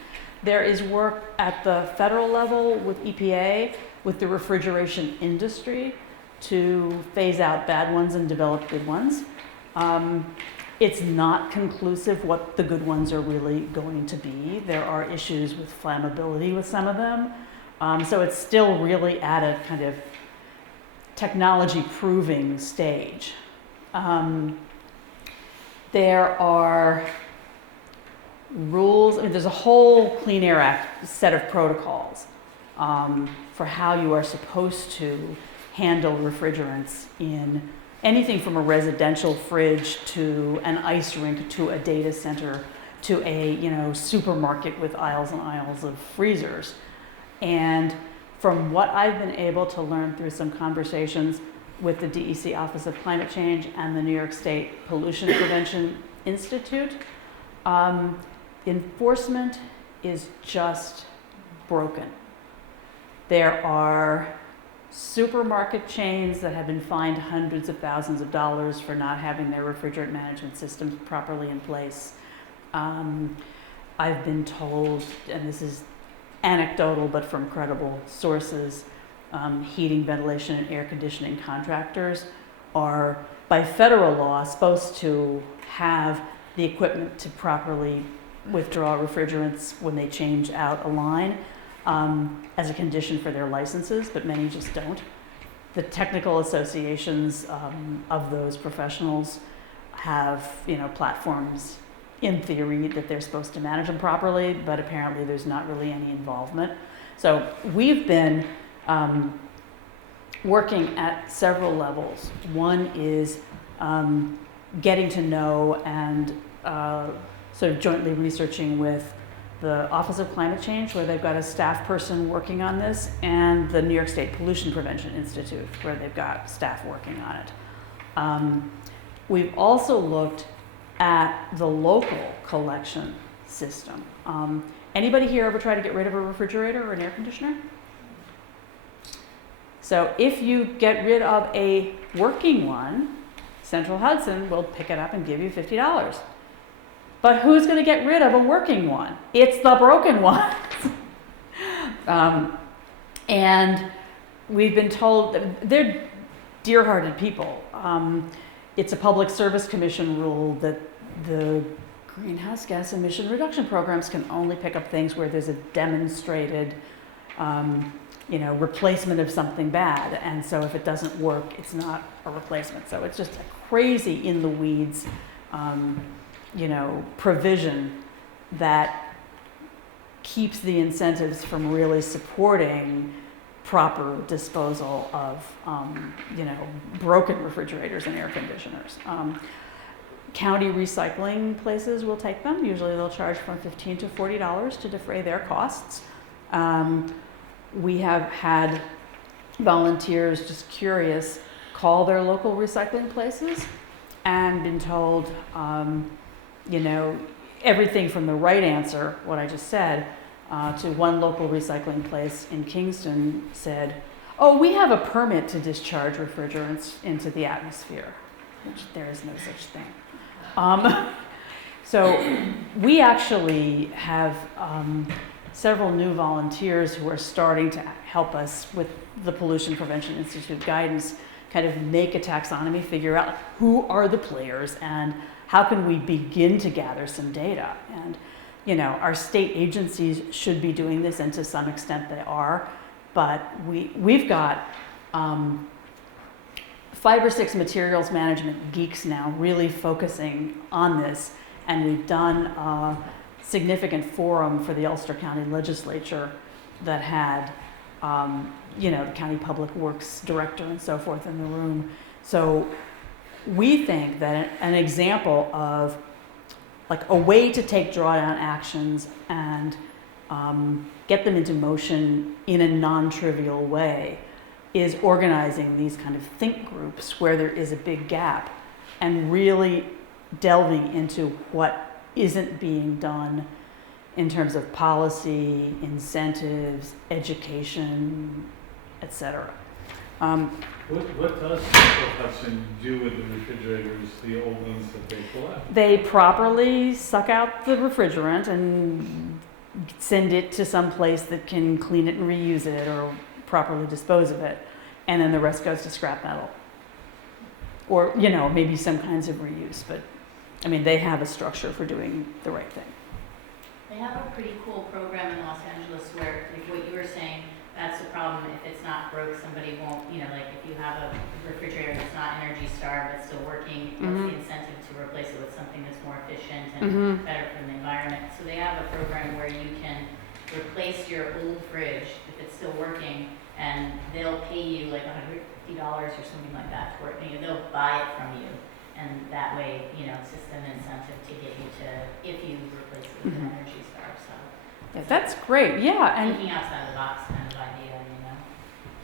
There is work at the federal level with EPA, with the refrigeration industry, to phase out bad ones and develop good ones. It's not conclusive what the good ones are really going to be. There are issues with flammability with some of them. So it's still really at a kind of technology proving stage. There are rules, I mean, there's a whole Clean Air Act set of protocols for how you are supposed to handle refrigerants in anything from a residential fridge to an ice rink to a data center to a supermarket with aisles and aisles of freezers. And from what I've been able to learn through some conversations with the DEC Office of Climate Change and the New York State Pollution Prevention Institute, enforcement is just broken. There are supermarket chains that have been fined hundreds of thousands of dollars for not having their refrigerant management systems properly in place. I've been told, and this is anecdotal but from credible sources, heating, ventilation, and air conditioning contractors are, by federal law, supposed to have the equipment to properly withdraw refrigerants when they change out a line as a condition for their licenses, but many just don't. The technical associations of those professionals have, platforms in theory that they're supposed to manage them properly, but apparently there's not really any involvement. So we've been working at several levels. One is getting to know and sort of jointly researching with the Office of Climate Change, where they've got a staff person working on this, and the New York State Pollution Prevention Institute, where they've got staff working on it. We've also looked at the local collection system. Anybody here ever try to get rid of a refrigerator or an air conditioner? So if you get rid of a working one, Central Hudson will pick it up and give you $50. But who's going to get rid of a working one? It's the broken ones. And we've been told that they're dear-hearted people. It's a Public Service Commission rule that the greenhouse gas emission reduction programs can only pick up things where there's a demonstrated replacement of something bad. And so if it doesn't work, it's not a replacement. So it's just a crazy in the weeds provision that keeps the incentives from really supporting proper disposal of, broken refrigerators and air conditioners. County recycling places will take them. Usually they'll charge from $15 to $40 to defray their costs. We have had volunteers, just curious, call their local recycling places and been told, everything from the right answer, what I just said, to one local recycling place in Kingston said, oh, we have a permit to discharge refrigerants into the atmosphere, which there is no such thing. So we actually have several new volunteers who are starting to help us with the Pollution Prevention Institute guidance, kind of make a taxonomy, figure out who are the players and how can we begin to gather some data. And our state agencies should be doing this, and to some extent they are, but we've got 5 or 6 materials management geeks now really focusing on this, and we've done a significant forum for the Ulster County Legislature that had the County Public Works Director and so forth in the room. So we think that an example of like a way to take drawdown actions and get them into motion in a non-trivial way is organizing these kind of think groups where there is a big gap and really delving into what isn't being done in terms of policy, incentives, education, etc. What does Central Hudson do with the refrigerators, the old ones that they collect? They properly suck out the refrigerant and send it to some place that can clean it and reuse it or properly dispose of it, and then the rest goes to scrap metal. Or, you know, maybe some kinds of reuse, but I mean, they have a structure for doing the right thing. They have a pretty cool program in Los Angeles where, like what you were saying, that's the problem. If it's not broke, somebody won't, you know, like if you have a refrigerator that's not Energy Star but still working, what's the incentive to replace it with something that's more efficient and better for the environment? So they have a program where you can replace your old fridge if it's still working, and they'll pay you like $150 or something like that for it. You know, they'll buy it from you, and that way, you know, it's just an incentive to get you to, if you replace it with an Energy Star. So Yeah, that's great. Yeah, and thinking outside the box kind of idea, you know.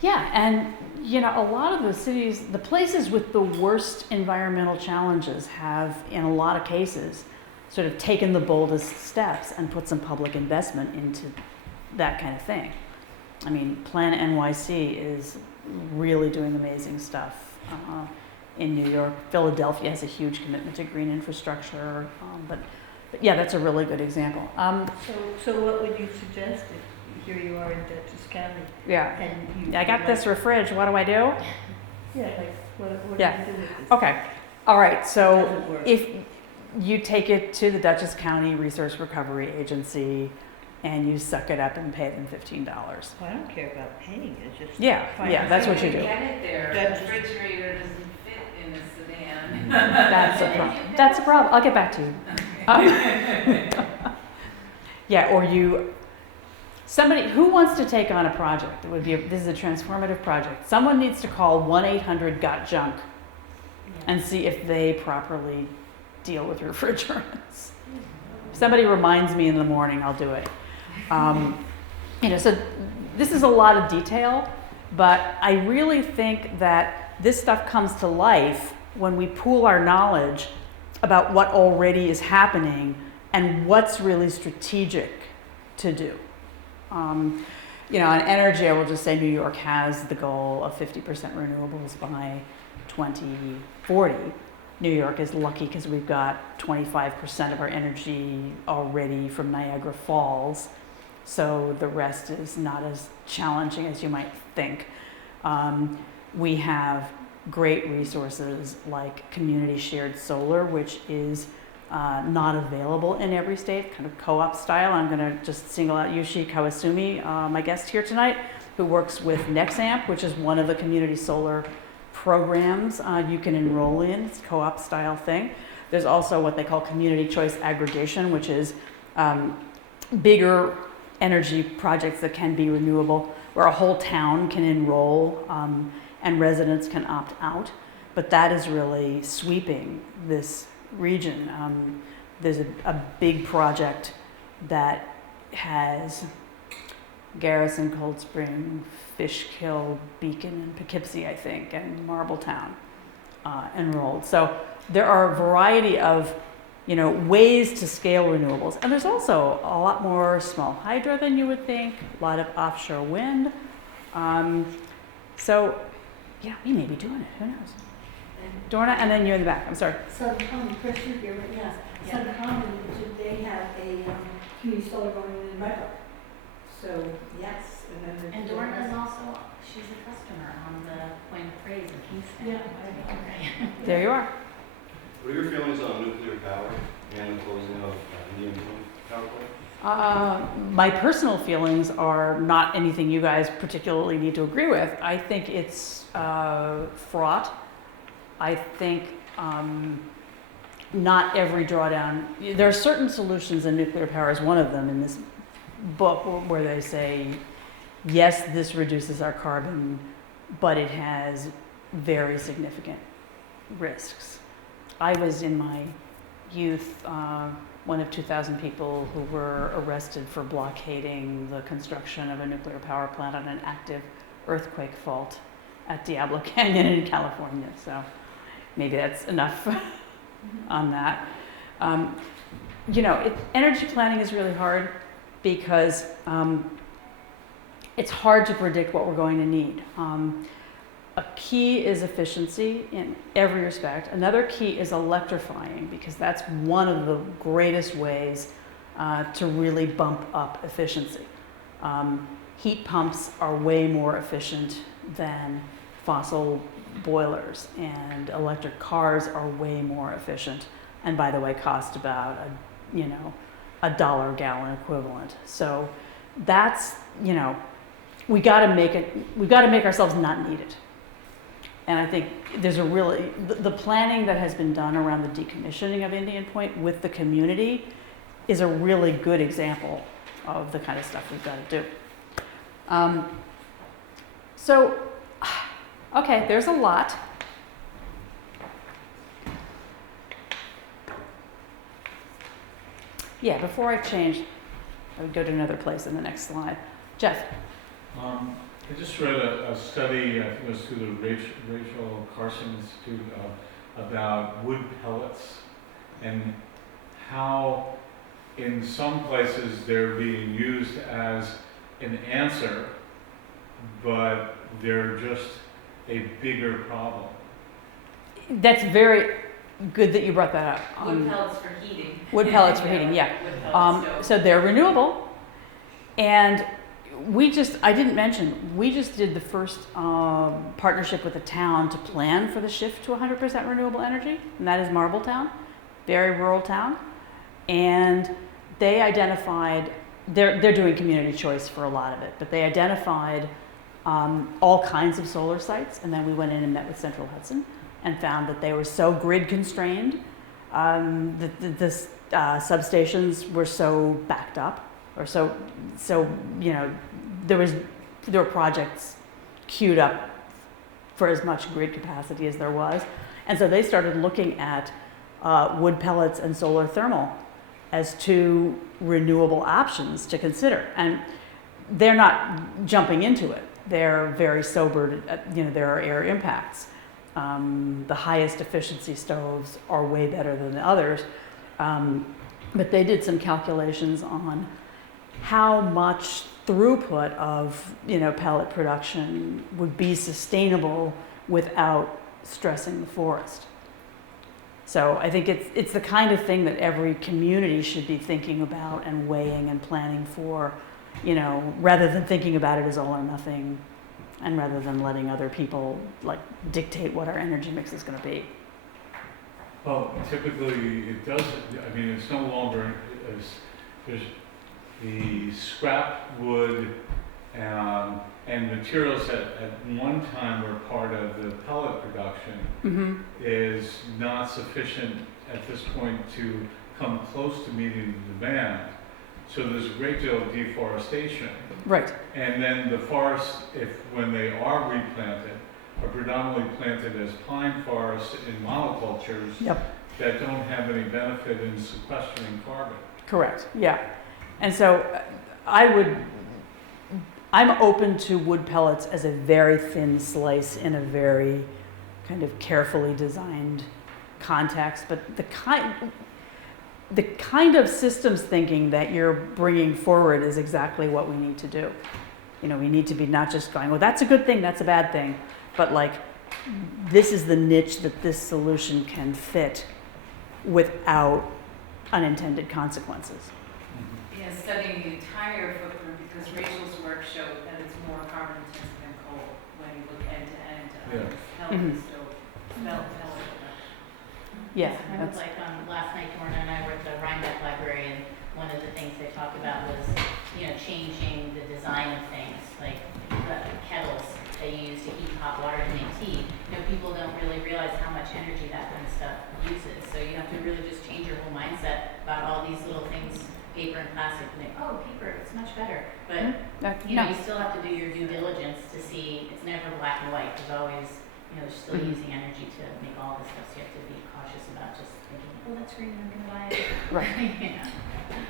yeah, and you know, a lot of the cities, the places with the worst environmental challenges have, in a lot of cases, sort of taken the boldest steps and put some public investment into that kind of thing. I mean, Plan NYC is really doing amazing stuff in New York. Philadelphia has a huge commitment to green infrastructure, but yeah, that's a really good example. So what would you suggest if here you are in Dutchess County? Yeah, And you I got this refridge. What do I do? Yeah, like what Yeah. do you do with this? Okay, all right. So Doesn't work. if you take it to the Dutchess County Resource Recovery Agency and you suck it up and pay them $15. Well, I don't care about paying, it's just. Yeah, fine. yeah, that's what you do. Get it there, That's- the refrigerator doesn't fit in a sedan. That's a problem. That's a problem. I'll get back to you. Yeah, or somebody who wants to take on a project. It would be this is a transformative project. Someone needs to call 1-800-GOT-JUNK and see if they properly deal with refrigerants. If somebody reminds me in the morning, I'll do it. You know, so this is a lot of detail, but I really think that this stuff comes to life when we pool our knowledge about what already is happening and what's really strategic to do. You know, on energy, I will just say New York has the goal of 50% renewables by 2040. New York is lucky because we've got 25% of our energy already from Niagara Falls, so the rest is not as challenging as you might think. We have great resources like community shared solar, which is not available in every state, kind of co-op style. I'm going to just single out Yushi Kawasumi, my guest here tonight, who works with Nexamp, which is one of the community solar programs you can enroll in. It's a co-op style thing. There's also what they call community choice aggregation, which is bigger energy projects that can be renewable, where a whole town can enroll and residents can opt out. But that is really sweeping this region. There's a big project that has Garrison, Cold Spring, Fishkill, Beacon, and Poughkeepsie, I think, and Marbletown enrolled. So there are a variety of, you know, ways to scale renewables. And there's also a lot more small hydro than you would think, a lot of offshore wind. So, yeah, we may be doing it, who knows? Dorna, and then you in the back, I'm sorry. Southern Common, question here, but yes, Southern Common, they have a community solar going in Red Rock. So, yes, and then there's. And Dorna is also, she's a customer on the Point of Praise in Kingston. Yeah, I know. There you are. What are your feelings on nuclear power and the closing of Indian power plant? My personal feelings are not anything you guys particularly need to agree with. I think it's fraught. I think not every drawdown, there are certain solutions, and nuclear power is one of them in this book, where they say, yes, this reduces our carbon, but it has very significant risks. I was in my youth one of 2,000 people who were arrested for blockading the construction of a nuclear power plant on an active earthquake fault at Diablo Canyon in California. So maybe that's enough on that. You know, energy planning is really hard because it's hard to predict what we're going to need. A key is efficiency in every respect. Another key is electrifying, because that's one of the greatest ways to really bump up efficiency. Heat pumps are way more efficient than fossil boilers, and electric cars are way more efficient, and by the way, cost about $1 a gallon equivalent. So that's, we got to make ourselves not need it. And I think there's a really, the planning that has been done around the decommissioning of Indian Point with the community is a really good example of the kind of stuff we've got to do. So, okay, there's a lot. Yeah, before I change, I would go to another place in the next slide. Jeff. I just read a study, I think it was through the Rachel Carson Institute, about wood pellets and how in some places they're being used as an answer, but they're just a bigger problem. That's very good that you brought that up. Wood pellets for heating. Wood pellets for heating, yeah. Wood pellets, So they're renewable, and I didn't mention, we just did the first partnership with the town to plan for the shift to 100% renewable energy, and that is Marbletown, very rural town. And they identified, they're doing community choice for a lot of it, but they identified all kinds of solar sites, and then we went in and met with Central Hudson and found that they were so grid constrained, the substations were so backed up, or so there were projects queued up for as much grid capacity as there was. And so they started looking at wood pellets and solar thermal as two renewable options to consider. And they're not jumping into it. They're very sobered, there are air impacts. The highest efficiency stoves are way better than the others. But they did some calculations on how much throughput of pellet production would be sustainable without stressing the forest. So I think it's the kind of thing that every community should be thinking about and weighing and planning for, rather than thinking about it as all or nothing, and rather than letting other people dictate what our energy mix is going to be. Well, typically it doesn't. I mean, it's no longer there's the scrap wood and materials that at one time were part of the pellet production is not sufficient at this point to come close to meeting the demand. So there's a great deal of deforestation. Right. And then the forests, when they are replanted, are predominantly planted as pine forests in monocultures that don't have any benefit in sequestering carbon. Correct, yeah. And so I'm open to wood pellets as a very thin slice in a very kind of carefully designed context, but the kind of systems thinking that you're bringing forward is exactly what we need to do. We need to be not just going, well, that's a good thing, that's a bad thing, but this is the niche that this solution can fit without unintended consequences. Yeah, studying the entire footprint, because Rachel's work showed that it's more carbon intensive than coal when you look end to end. Pellet is still pellet production. Yeah. It's kind of like last night, Dorna and I were at the Rhinebeck Library, and one of the things they talked about was, changing the design of things, like the kettles they use to heat hot water to make tea. People don't really realize how much energy that kind of stuff uses. So you have to really just change your whole mindset about all these little things, paper and plastic, and think, oh, paper, it's much better. But, you still have to do your due diligence to see, it's never black and white. There's always, they're still using energy to make all this stuff, so you have to be cautious about just thinking, oh, that's green, I'm going to buy it. Right.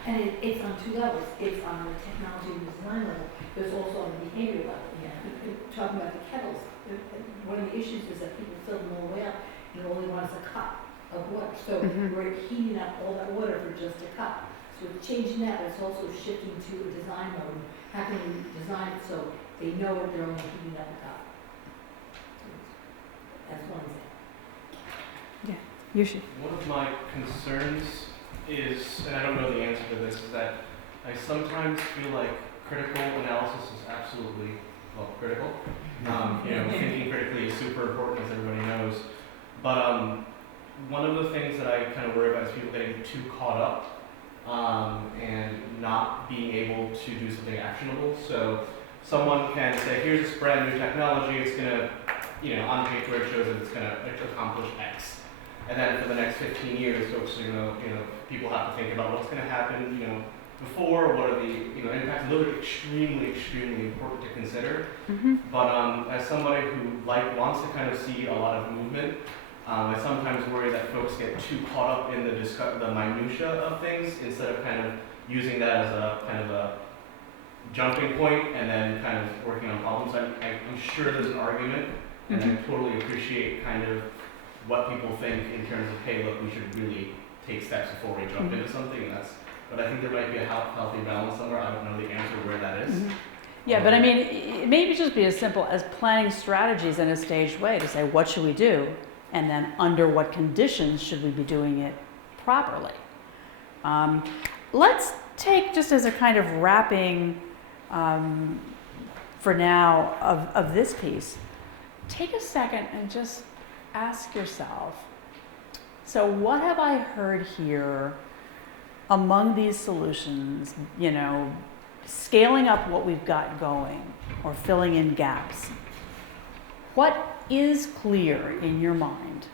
And it's on two levels. It's on the technology and design level, but it's also on the behavior level. Talking about the kettles, one of the issues is that people fill them all the way up and all they want is a cup of water. So we're heating up all that water for just a cup. So it's changing that, but it's also shifting to a design mode. How can we design it so they know what they're only heating up a cup? That's one example. Yeah, you should. One of my concerns is, and I don't know the answer to this, is that I sometimes feel like critical analysis is absolutely, well, critical. Thinking critically is super important, as everybody knows. But one of the things that I kind of worry about is people getting too caught up and not being able to do something actionable. So someone can say, here's this brand new technology, it's going to, on paper it shows that it's going to accomplish X. And then for the next 15 years, folks are going to, people have to think about what's going to happen, before, what are the, impacts. Those are extremely, extremely important to consider. Mm-hmm. But as somebody who wants to kind of see a lot of movement, I sometimes worry that folks get too caught up in the minutia of things instead of kind of using that as a kind of a jumping point and then kind of working on problems. I'm sure there's an argument, and I totally appreciate kind of what people think in terms of, hey, look, we should really take steps before we jump into something. And but I think there might be a healthy balance somewhere. I don't know the answer where that is. Yeah, but I mean, it may just be as simple as planning strategies in a staged way to say, what should we do? And then under what conditions should we be doing it properly? Let's take, just as a kind of wrapping for now of this piece, take a second and just ask yourself, so what have I heard here among these solutions, scaling up what we've got going or filling in gaps? What is clear in your mind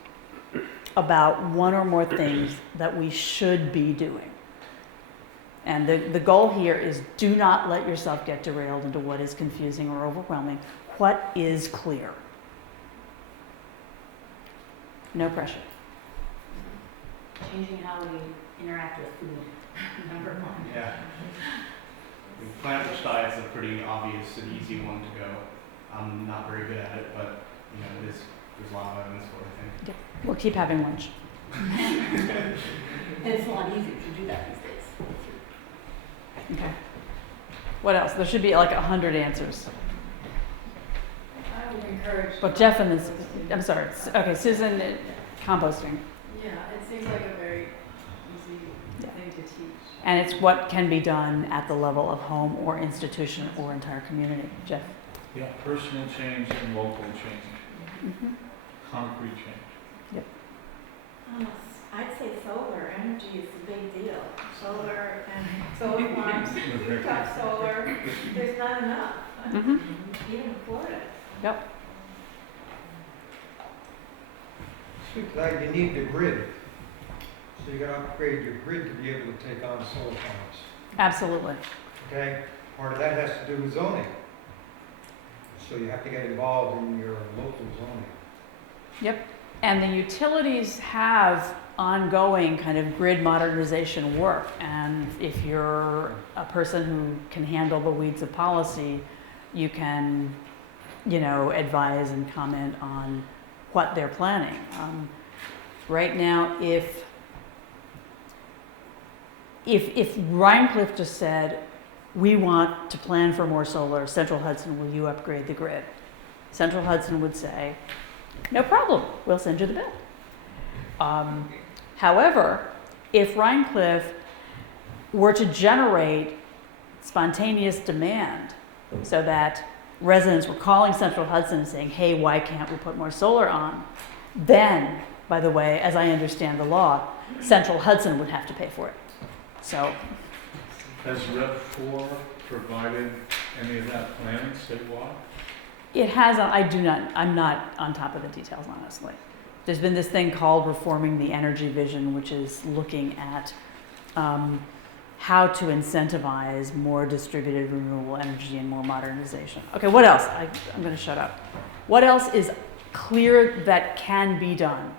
about one or more things that we should be doing? And the goal here is, do not let yourself get derailed into what is confusing or overwhelming. What is clear? No pressure. Changing how we interact with food, number one. Yeah. Plant-rich diet's a pretty obvious and easy one to go. I'm not very good at it, but there's a lot of evidence for it, I think. Yeah. We'll keep having lunch. And it's a lot easier to do that these days. Okay. What else? There should be like 100 answers. I would encourage. But Jeff and this, I'm sorry. Okay, Susan, composting. Yeah, it seems like a very easy thing to teach. And it's what can be done at the level of home or institution or entire community. Jeff? Yeah, personal change and local change. Concrete change. Yep. I'd say solar energy is a big deal. Solar and solar farms, rooftop solar, there's not enough. Even in Florida. Yep. Like you need the grid. So you gotta upgrade your grid to be able to take on solar farms. Absolutely. Okay? Part of that has to do with zoning. So you have to get involved in your local zoning. Yep. And the utilities have ongoing kind of grid modernization work. And if you're a person who can handle the weeds of policy, you can, advise and comment on what they're planning. Right now, if Rhinecliff just said, we want to plan for more solar, Central Hudson, will you upgrade the grid? Central Hudson would say, no problem, we'll send you the bill. However, if Rhinecliff were to generate spontaneous demand so that residents were calling Central Hudson and saying, hey, why can't we put more solar on? Then, by the way, as I understand the law, Central Hudson would have to pay for it. So, Has Rep 4 provided any of that planning statewide? it has, I'm not on top of the details, honestly. There's been this thing called Reforming the Energy Vision, which is looking at how to incentivize more distributed renewable energy and more modernization. Okay, what else? I'm going to shut up. What else is clear that can be done?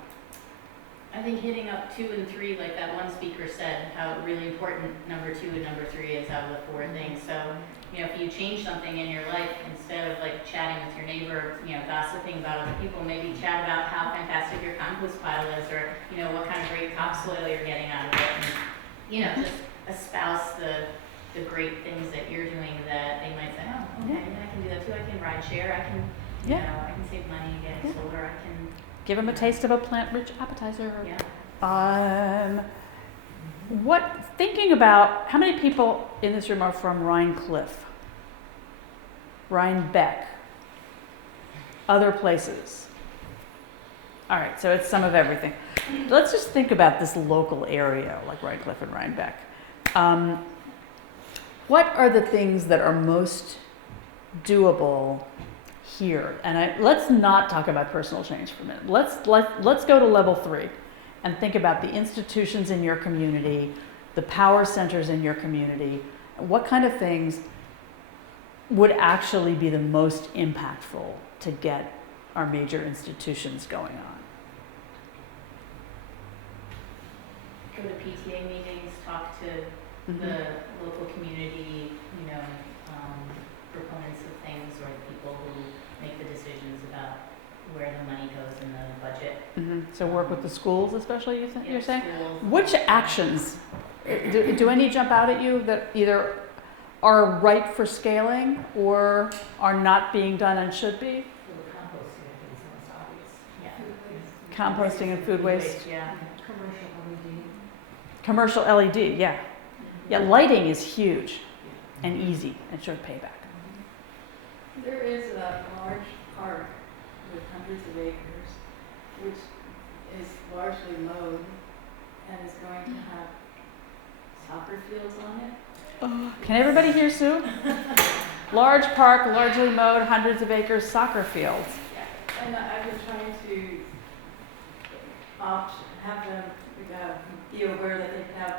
I think hitting up 2 and 3, like that one speaker said, how really important number 2 and number 3 is out of the 4 things. So, if you change something in your life, instead of like chatting with your neighbor, gossiping about other people, maybe chat about how fantastic your compost pile is, or, what kind of great topsoil you're getting out of it. And, just espouse the great things that you're doing that they might say, oh, okay, I can do that too. I can ride share. I can, I can save money getting solar. I can Give them a taste of a plant-rich appetizer. Yeah. Thinking about how many people in this room are from Rhinecliff, Rhinebeck, other places? All right, so it's some of everything. Let's just think about this local area, like Rhinecliff and Rhinebeck. What are the things that are most doable here? And let's not talk about personal change for a minute. Let's go to level 3 and think about the institutions in your community, the power centers in your community. What kind of things would actually be the most impactful to get our major institutions going on? Go to PTA meetings, talk to the local community, proponents of things, or the people who make the decisions about where the money goes in the budget. So work with the schools, especially, you're saying? Schools. Which actions, do any jump out at you that either are ripe for scaling or are not being done and should be? Composting and food waste. Yeah. Commercial LED, yeah. Yeah, lighting is huge and easy and short payback. There is a large park with hundreds of acres, which is largely mowed and is going to have soccer fields on it. Can everybody hear Sue? Large park, largely mowed, hundreds of acres, soccer fields. Yeah, and I've been trying to have them be aware that they can have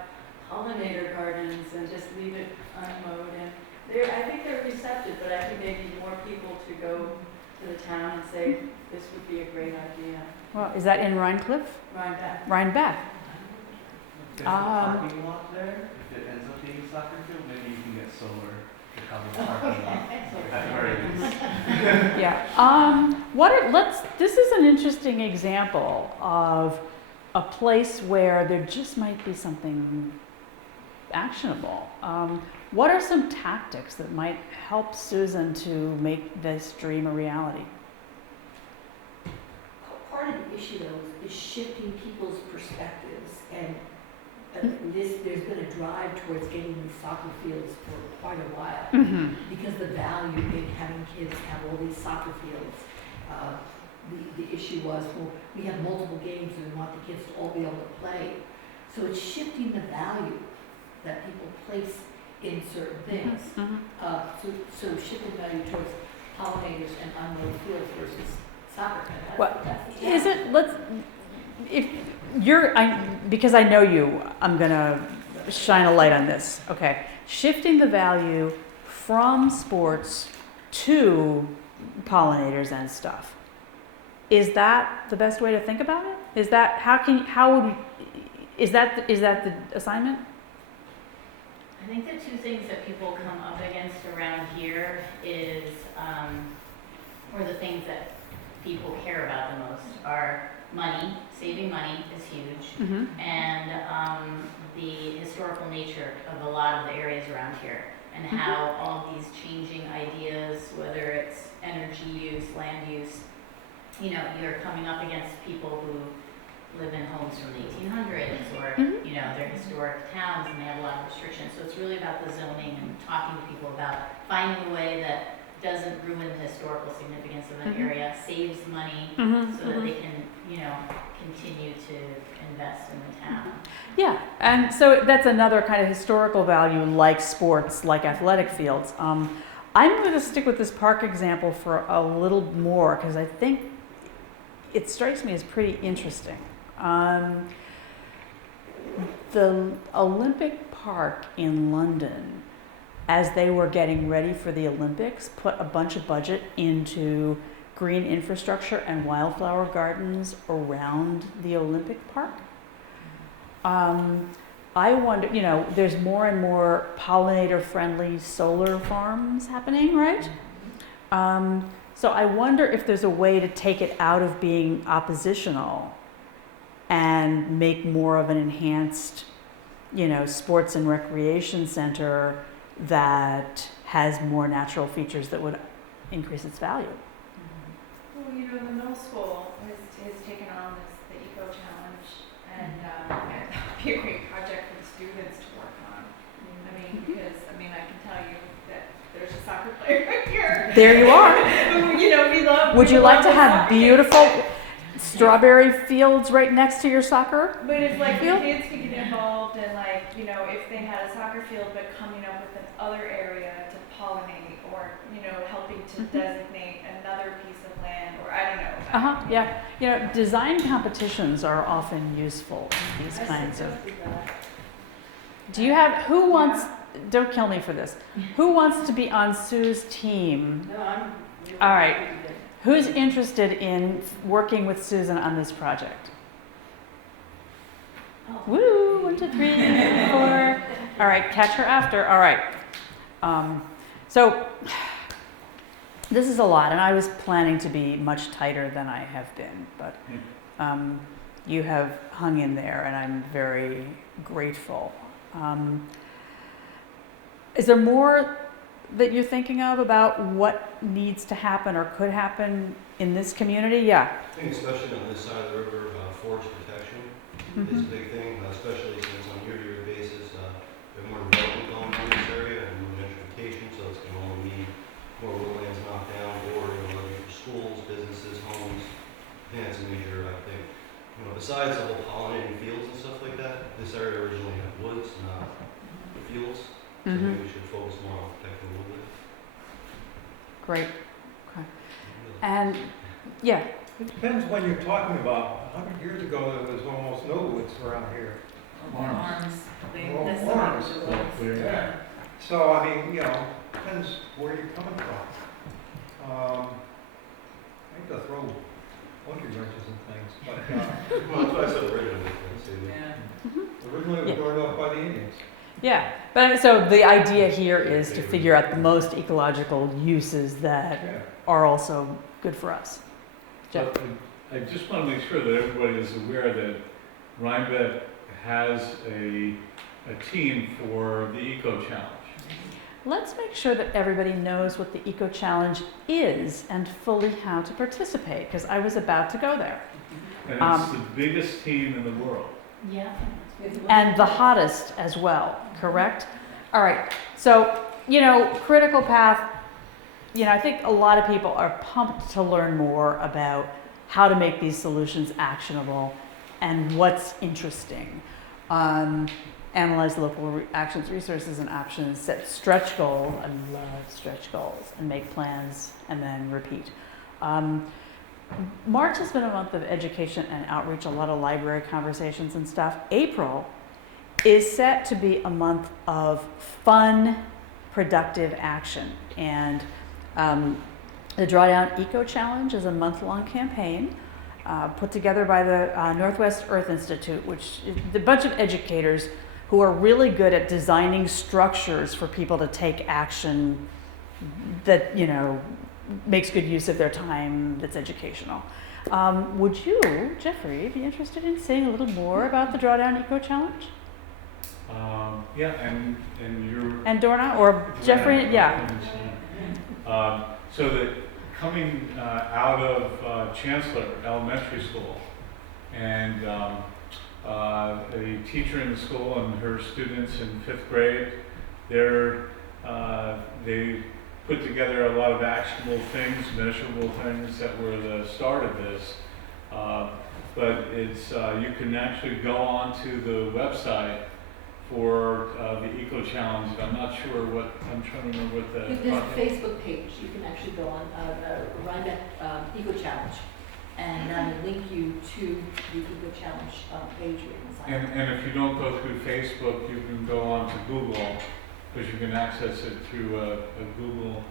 pollinator gardens and just leave it unmowed. And I think they're receptive, but I think they need more people to go to the town and say, this would be a great idea. Well, is that in Rhinecliff? Rhinebeck. Rhinebeck. There's a parking lot there. If it ends up being a soccer field, maybe you can get solar to cover the parking lot. At the very least. Yeah. This is an interesting example of a place where there just might be something actionable. What are some tactics that might help Susan to make this dream a reality? Part of the issue, though, is shifting people's perspectives, and there's been a drive towards getting these soccer fields for quite a while, because the value in having kids have all these soccer fields. The issue was, well, we have multiple games and we want the kids to all be able to play. So it's shifting the value that people place in certain things. So shifting value towards pollinators and unmowed fields versus soccer. Because I know you, I'm gonna shine a light on this. Okay, shifting the value from sports to pollinators and stuff. Is that the best way to think about it? Is that is that the assignment? I think the two things that people come up against around here is, or the things that people care about the most are money. Saving money is huge, and the historical nature of a lot of the areas around here, and how all these changing ideas, whether it's energy use, land use, you're coming up against people who live in homes from the 1800s, or they're historic towns and they have a lot of restrictions. So it's really about the zoning and talking to people about finding a way that doesn't ruin the historical significance of an area, saves money, so that they can, continue to invest in the town. Yeah, and so that's another kind of historical value, like sports, like athletic fields. I'm going to stick with this park example for a little more because I think it strikes me as pretty interesting. The Olympic Park in London, as they were getting ready for the Olympics, put a bunch of budget into green infrastructure and wildflower gardens around the Olympic Park. I wonder, there's more and more pollinator-friendly solar farms happening, right? So I wonder if there's a way to take it out of being oppositional and make more of an enhanced, sports and recreation center that has more natural features that would increase its value. Well, the middle school has taken on the Eco Challenge, and that would be a great project for the students to work on. I mean, because, I mean, I can tell you that there's a soccer player right here. There you are. You know, we love. Would we you like love to the have soccer games. beautiful strawberry fields right next to your soccer? But if like the field? kids could get involved and like, you know, if they had a soccer field but coming up with another area to pollinate or, you know, helping to designate another piece of land or I don't know. Yeah. You know, design competitions are often useful in these kinds of. Do you have, who wants, don't kill me for this, who wants to be on Sue's team? No, I'm. All right. Who's interested in working with Susan on this project? Woo, 1, 2, 3, 4. All right, catch her after. All right. So this is a lot, and I was planning to be much tighter than I have been, but you have hung in there, and I'm very grateful. Is there more that you're thinking of about what needs to happen or could happen in this community? Yeah. I think especially on this side of the river, forest protection is a big thing, especially since on a year-to-year basis, we have more development going on in this area and more gentrification, so it's going to only mean more woodlands knocked down, or looking for schools, businesses, homes. I think that's a major, I think. You know, besides the whole pollinating fields and stuff like that, this area originally had woods, not the fields. So maybe we should focus more on protecting the woodland. Great. Okay. And yeah. It depends what you're talking about. 100 years ago, there was almost no woods around here. Farms. Oh, farms. Yeah. So, I mean, you know, depends where you're coming from. I hate to throw monkey wrenches and things, but Well, that's what I said originally. originally it was burned off by the Indians. Yeah. But so the idea here is to figure out the most ecological uses that are also good for us. Jeff? But I just want to make sure that everybody is aware that Rhinebeck has a team for the Eco Challenge. Let's make sure that everybody knows what the Eco Challenge is and fully how to participate, because I was about to go there. And it's the biggest team in the world. Yeah. And the hottest as well, correct? All right, so, you know, critical path, you know, I think a lot of people are pumped to learn more about how to make these solutions actionable and what's interesting. Analyze local actions, resources, and options, set stretch goals, I love stretch goals, and make plans, and then repeat. March has been a month of education and outreach, a lot of library conversations and stuff. April is set to be a month of fun, productive action. And the Drawdown Eco Challenge is a month-long campaign put together by the Northwest Earth Institute, which is a bunch of educators who are really good at designing structures for people to take action that, you know, makes good use of their time, that's educational. Would you, Jeffrey, be interested in saying a little more about the Drawdown Eco Challenge? Yeah, and you're... And Dorna, or Jeffrey, yeah. So that coming out of Chancellor Elementary School, and a teacher in the school and her students in 5th grade, they put together a lot of actionable things, measurable things that were the start of this. But it's you can actually go onto the website for the Eco Challenge. I'm not sure what, I'm trying to remember what the... There's a Facebook page. You can actually go on Rhinebeck Eco Challenge, and that'll link you to the Eco Challenge page where you can sign up. And if you don't go through Facebook, you can go on to Google, because you can access it through a Google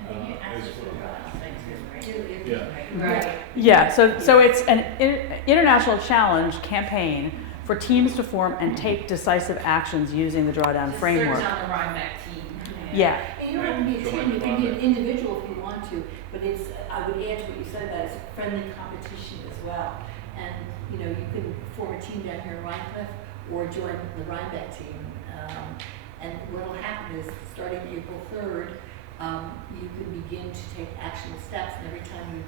I think you as access the well. Drawdown site too, right? Yeah. Right. Yeah, so it's an international challenge campaign for teams to form and take decisive actions using the Drawdown framework. Search on the Rhinebeck team. Yeah. And you don't have to be a team, you can be an individual if you want to, but it's, I would add to what you said about it's a friendly competition as well. And, you know, you can form a team down here in Rhinecliff or join the Rhinebeck team. And what will happen is, starting April 3rd, you can begin to take actionable steps, and every time you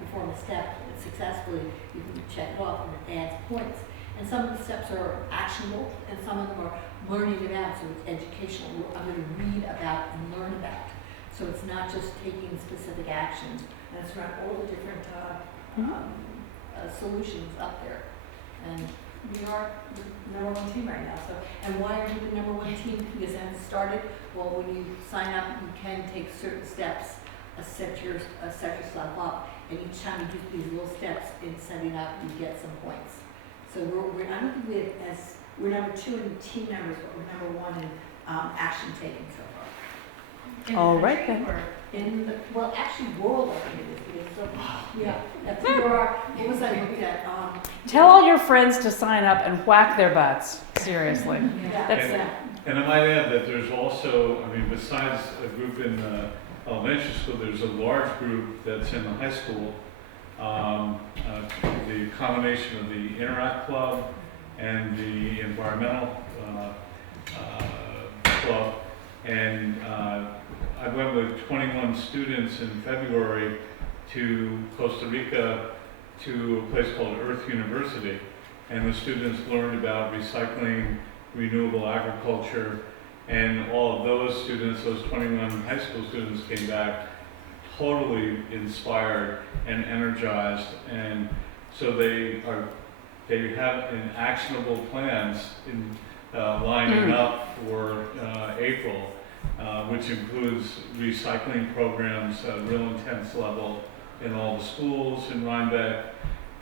perform a step successfully, you can check it off and it adds points. And some of the steps are actionable, and some of them are learning about, so it's educational. I'm going to read about and learn about. So it's not just taking specific actions, and it's around all the different solutions up there. And we are the number one team right now. So, and why are we the number one team? Because it hasn't started. Well, when you sign up, you can take certain steps, set yourself up, and each time you do these little steps in setting up, you get some points. So we're I don't think we're number 2 in team members, but we're number 1 in action taking so far. All right then. Well, actually, world, I think it is. So, yeah, that's who are. What was I looking at? Tell all your friends to sign up and whack their butts. Seriously. Yeah, That's And I might add that there's also, I mean, besides a group in elementary school, there's a large group that's in the high school. The combination of the Interact Club and the Environmental Club. And I went with 21 students in February to Costa Rica to a place called Earth University. And the students learned about recycling, renewable agriculture, and all of those students, those 21 high school students, came back totally inspired and energized. And so they have an actionable plans in lining up for April, which includes recycling programs at a real intense level in all the schools in Rhinebeck,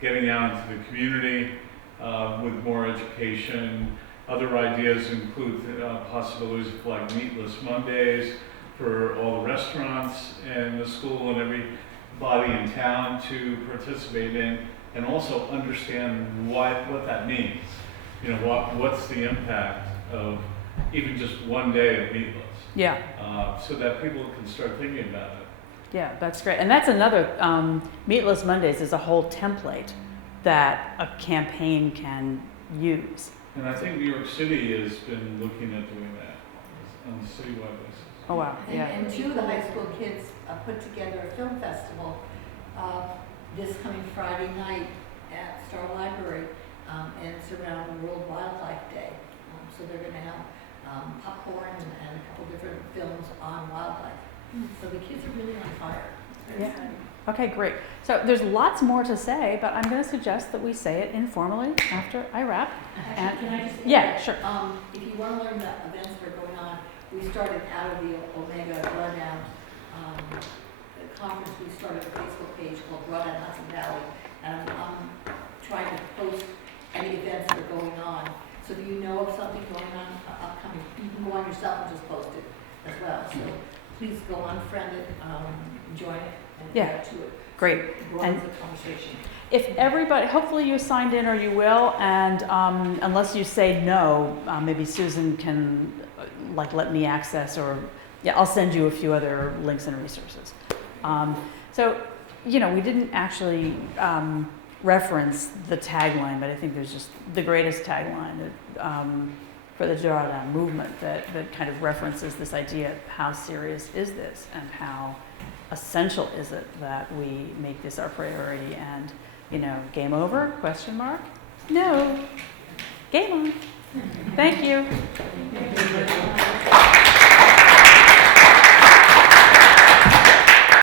getting out into the community with more education. Other ideas include possibilities of like Meatless Mondays for all the restaurants and the school and everybody in town to participate in, and also understand what that means. You know, what's the impact of even just one day of meatless? Yeah. So that people can start thinking about it. Yeah, that's great. And that's another, Meatless Mondays is a whole template that a campaign can use. And I think New York City has been looking at doing that on a citywide basis. Oh, wow. Yeah. And 2 of the high school kids put together a film festival this coming Friday night at Star Library, and it's around World Wildlife Day. So they're going to have popcorn and a couple different films on wildlife. So the kids are really on fire. Very exciting. Okay, great. So there's lots more to say, but I'm going to suggest that we say it informally after I wrap. Actually, can I just Yeah, sure. if you want to learn the events that are going on, we started out of the Omega Drawdown conference. We started a Facebook page called Drawdown Hudson Valley, and I'm trying to post any events that are going on. So if you know of something going on upcoming, you can go on yourself and just post it as well. So please go unfriend it, join it, and get to it. Great. Broadens the conversation. If everybody, hopefully you signed in or you will, and unless you say no, maybe Susan can let me access, or I'll send you a few other links and resources. So, we didn't actually reference the tagline, but I think there's just the greatest tagline for the Drawdown movement that kind of references this idea of how serious is this and how essential is it that we make this our priority, and game over, question mark? No. Game on. Thank you.